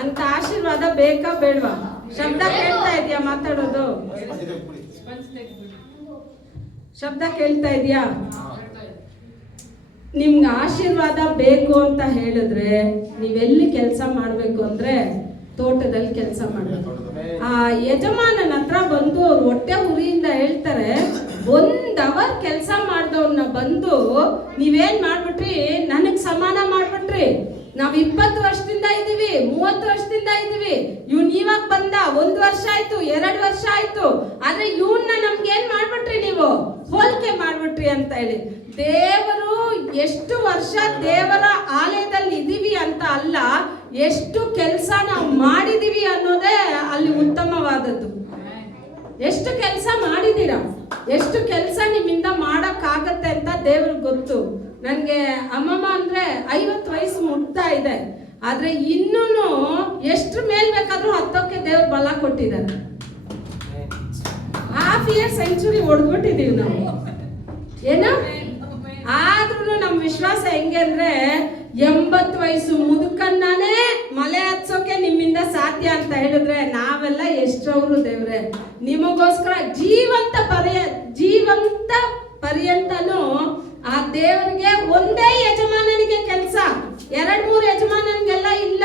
ಅಂತ ಆಶೀರ್ವಾದ ಬೇಕಾ ಬೇಡವಾ? ಶಬ್ದ ಕೇಳ್ತಾ ಇದೆಯಾ? ಮಾತಾಡೋದು ಶಬ್ದ ಕೇಳ್ತಾ ಇದೆಯಾ? ನಿಮ್ಗೆ ಆಶೀರ್ವಾದ ಬೇಕು ಅಂತ ಹೇಳಿದ್ರೆ ನೀವೆಲ್ಲಿ ಕೆಲಸ ಮಾಡಬೇಕು ಅಂದ್ರೆ ತೋಟದಲ್ಲಿ ಕೆಲಸ ಮಾಡಬೇಕು. ಆ ಯಜಮಾನನ ಹತ್ರ ಬಂದು ಅವ್ರು ಹೊಟ್ಟೆ ಉರಿಯಿಂದ ಹೇಳ್ತಾರೆ, 1 ಅವರ್ ಕೆಲಸ ಮಾಡಿದವ್ರನ್ನ ಬಂದು ನೀವೇನ್ ಮಾಡ್ಬಿಟ್ರಿ, ನನಗ್ ಸಮಾನ ಮಾಡ್ಬಿಟ್ರಿ. ನಾವ್ 20 ವರ್ಷದಿಂದ ಇದೀವಿ, 30 ವರ್ಷದಿಂದ ಇದೀವಿ, ಇವ್ನ್ ಇವಾಗ ಬಂದ 1 ವರ್ಷ ಆಯ್ತು, 2 ವರ್ಷ ಆಯ್ತು, ಆದ್ರೆ ಇವನ್ನ ನಮ್ಗೆ ಏನ್ ಮಾಡ್ಬಿಟ್ರಿ, ನೀವು ಹೋಲಿಕೆ ಮಾಡ್ಬಿಟ್ರಿ ಅಂತ ಹೇಳಿ. ದೇವರು ಎಷ್ಟು ವರ್ಷ ದೇವರ ಆಲಯದಲ್ಲಿ ಇದೀವಿ ಅಂತ ಅಲ್ಲ, ಎಷ್ಟು ಕೆಲಸ ನಾವು ಮಾಡಿದೀವಿ ಅನ್ನೋದೇ ಅಲ್ಲಿ ಉತ್ತಮವಾದದ್ದು. ಎಷ್ಟು ಕೆಲಸ ಮಾಡಿದೀರಾ, ಎಷ್ಟು ಕೆಲಸ ನಿಮ್ಮಿಂದ ಮಾಡಕ್ಕಾಗತ್ತೆ ಅಂತ ದೇವ್ರಿಗೆ ಗೊತ್ತು. ನನಗೆ ಅಮ್ಮಮ್ಮ ಅಂದ್ರೆ 50 ವಯಸ್ಸು ಮುಟ್ತಾ ಇದೆ, ಆದ್ರೆ ಇನ್ನೂ ಎಷ್ಟು ಮೇಲ್ ಬೇಕಾದ್ರೂ ಹತ್ತೋಕೆ ದೇವ್ರು ಬಲ ಕೊಟ್ಟಿದ್ದಾರೆ. ಹಾಫ್ ಇಯರ್ ಸೆಂಚುರಿ ಹೊಡೆದ್ಬಿಟ್ಟಿದೀವಿ ನಾವು, ಏನೋ. ಆದ್ರೂ ನಮ್ಮ ವಿಶ್ವಾಸ ಹೆಂಗೆ ಅಂದ್ರೆ 80 ವಯಸ್ಸು ಮುದುಕನ್ನಾನೇ ಮಲೆ ಹತ್ಸೋಕೆ ನಿಮ್ಮಿಂದ ಸಾಧ್ಯ ಅಂತ ಹೇಳಿದ್ರೆ ನಾವೆಲ್ಲ ಎಷ್ಟವರು ದೇವ್ರೆ, ನಿಮಗೋಸ್ಕರ ಜೀವಂತ ಪರ್ಯಂತನೂ ಆ ದೇವರಿಗೆ ಒಂದೇ ಯಜಮಾನನಿಗೆ ಕೆಲಸ, 2-3 ಯಜಮಾನನಿಗೆಲ್ಲ ಇಲ್ಲ,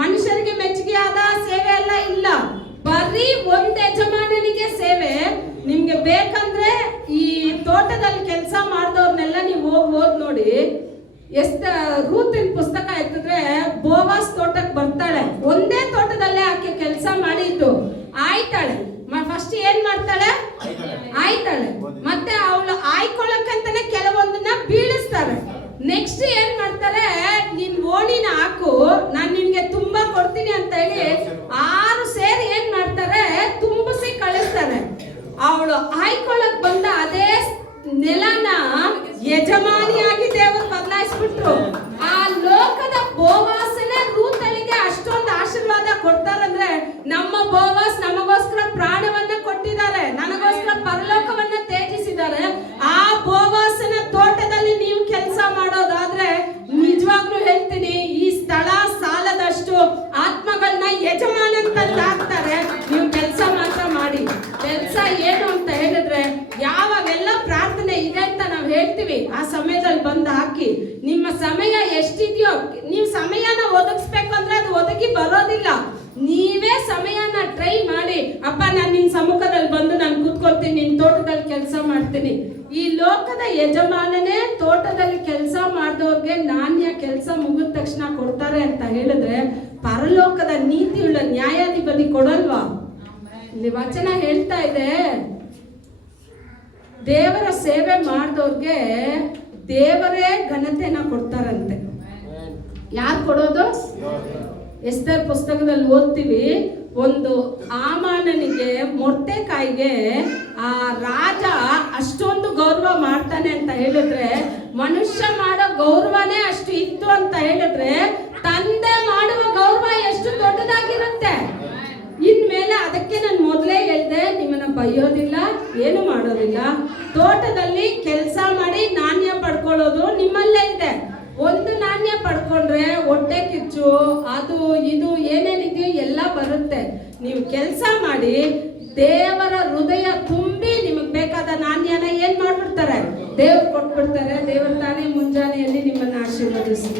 ಮನುಷ್ಯರಿಗೆ ಮೆಚ್ಚುಗೆ ಆದ ಸೇವೆ ಎಲ್ಲ ಇಲ್ಲ, ಬರೀ 1 ಯಜಮಾನನಿಗೆ ಸೇವೆ. ನಿಮ್ಗೆ ಬೇಕಂದ್ರೆ ಈ ತೋಟದಲ್ಲಿ ಕೆಲಸ ಮಾಡಿದವ್ರನ್ನೆಲ್ಲ ನೀವು ಹೋಗಿ ನೋಡಿ. ರೂತಿನ ಪುಸ್ತಕ ಎತ್ತಿದ್ರೆ ಬೋವಾಸ್ ತೋಟಕ್ಕೆ ಬರ್ತಾಳೆ, ಒಂದೇ ತೋಟದಲ್ಲೇ ಆಕೆ ಕೆಲಸ ಮಾಡಿದ್ದು ಆಯ್ತಾಳೆ. ಫಸ್ಟ್ ಏನ್ ಮಾಡ್ತಾಳೆ? ಆಯ್ತಾಳೆ. ಮತ್ತೆ ಅವಳು ಆಯ್ಕೊಳ್ಳಕ್ಕಂತಾನೆ ಕೆಲವೊಂದನ್ನ ಬೀಳಿಸ್ತಾರೆ. ನೆಕ್ಸ್ಟ್ ಏನ್ ಮಾಡ್ತಾರೆ, ನಿನ್ ಓಣಿನ ಹಾಕು, ನಾನ್ ನಿನ್ಗೆ ತುಂಬಾ ಕೊಡ್ತೀನಿ ಅಂತ ಹೇಳಿ 6 ಸೇರಿ ಏನ್ ಮಾಡ್ತಾರೆ, ತುಂಬಿಸಿ ಕಳಿಸ್ತಾರೆ. ಅವಳು ಆಯ್ಕೊಳ್ಳಕ್ ಬಂದ ಅದೇ ನೆಲನ ಯಜಮಾನಿಯಾಗಿ ದೇವರು ಬದಲಾಯಿಸ್ಬಿಟ್ರು. ಆ ಲೋಕದ ಬೋವಾಸನೆ ರೂತಳಿಗೆ ಅಷ್ಟೊಂದು ಆಶೀರ್ವಾದ ಕೊಡ್ತಾರಂದ್ರೆ, ನಮ್ಮ ಬೋವಾಸ್ ನಮಗೋಸ್ಕರ ಪ್ರಾಣವನ್ನ ಕೊಟ್ಟಿದ್ದಾರೆ, ನನಗೋಸ್ಕರ ಪರಲೋಕವನ್ನ ತ್ಯಜಿಸಿದ್ದಾರೆ. ಆ ಬೋವಾಸನ ತೋಟದಲ್ಲಿ ನೀವು ಕೆಲಸ ಮಾಡೋದಾದ್ರೆ ನಿಜವಾಗ್ಲೂ ಹೇಳ್ತೀನಿ, ಈ ಸ್ಥಳ ಸಾಲದಷ್ಟು ಆತ್ಮಗಳನ್ನ ಯಜಮಾನಂತಾಗ್ತಾರೆ. ನೀವು ಕೆಲಸ ಮಾತ್ರ ಮಾಡಿ. ಕೆಲಸ ಏನು ಅಂತ ಹೇಳಿದ್ರೆ, ಯಾವಾಗೆಲ್ಲ ಪ್ರಾರ್ಥನೆ ಇದೆ ಅಂತ ನಾವು ಹೇಳ್ತೀವಿ ಆ ಸಮಯದಲ್ಲಿ ಬಂದು ಹಾಕಿ. ನಿಮ್ಮ ಸಮಯ ಎಷ್ಟಿದೆಯೋ, ನೀವು ಸಮಯನ ಒದಗಿಸ್ಬೇಕು ಅಂದ್ರೆ ಅದು ಒದಗಿ ಬರೋದಿಲ್ಲ. ನೀವೇ ಸಮಯನ ಟ್ರೈ ಮಾಡಿ, ಅಪ್ಪ ನಾನು ನಿನ್ ಸಮ್ಮುಖದಲ್ಲಿ ಬಂದು ನಾನು ಕೂತ್ಕೊಳ್ತೀನಿ, ನಿನ್ ತೋಟದಲ್ಲಿ ಕೆಲಸ ಮಾಡ್ತೀನಿ. ಈ ಲೋಕದ ಯಜಮಾನನೇ ತೋಟದಲ್ಲಿ ಕೆಲಸ ಮಾಡಿದವ್ರಿಗೆ ನಾಣ್ಯ ಕೆಲಸ ಮುಗಿದ ತಕ್ಷಣ ಕೊಡ್ತಾರೆ ಅಂತ ಹೇಳಿದ್ರೆ, ಪರಲೋಕದ ನೀತಿಯುಳ್ಳ ನ್ಯಾಯಾಧಿಪತಿ ಕೊಡಲ್ವಾ? ಇಲ್ಲಿ ವಚನ ಹೇಳ್ತಾ ಇದೆ, ದೇವರ ಸೇವೆ ಮಾಡಿದವ್ರಿಗೆ ದೇವರೇ ಘನತೆನ ಕೊಡ್ತಾರಂತೆ. ಯಾರು ಕೊಡೋದು? ಎಸ್ತರ್ ಪುಸ್ತಕದಲ್ಲಿ ಓದ್ತೀವಿ, ಒಂದು ಆಮಾನನಿಗೆ ಮೊರ್ದೆಕಾಯಿಗೆ ಆ ರಾಜ ಅಷ್ಟೊಂದು ಗೌರವ ಮಾಡ್ತಾನೆ ಅಂತ ಹೇಳಿದ್ರೆ, ಮನುಷ್ಯ ಮಾಡೋ ಗೌರವನೇ ಅಷ್ಟು ಇತ್ತು ಅಂತ ಹೇಳಿದ್ರೆ, ತಂದೆ ಮಾಡುವ ಗೌರವ ಎಷ್ಟು ದೊಡ್ಡದಾಗಿರುತ್ತೆ. ಇನ್ಮೇಲೆ ಅದಕ್ಕೆ ನಾನು ಮೊದಲೇ ಹೇಳಿದೆ, ನಿಮ್ಮನ್ನ ಬೈಯೋದಿಲ್ಲ, ಏನು ಮಾಡೋದಿಲ್ಲ. ತೋಟದಲ್ಲಿ ಕೆಲಸ ಮಾಡಿ ನಾಣ್ಯ ಪಡ್ಕೊಳ್ಳೋದು ನಿಮ್ಮಲ್ಲೇ ಇದೆ. ಒಂದು ನಾಣ್ಯ ಪಡ್ಕೊಂಡ್ರೆ ಹೊಟ್ಟೆ ಕಿಚ್ಚು, ಅದು ಇದು ಏನೇನಿದೆಯೋ ಎಲ್ಲ ಬರುತ್ತೆ. ನೀವು ಕೆಲಸ ಮಾಡಿ, ದೇವರ ಹೃದಯ ತುಂಬಿ ನಿಮಗೆ ಬೇಕಾದ ನಾಣ್ಯನ ಏನ್ ಮಾಡ್ಬಿಡ್ತಾರೆ, ದೇವ್ರು ಕೊಟ್ಬಿಡ್ತಾರೆ. ದೇವರು ತಾನೇ ಮುಂಜಾನೆಯಲ್ಲಿ ನಿಮ್ಮನ್ನ ಆಶೀರ್ವದಿಸಿ.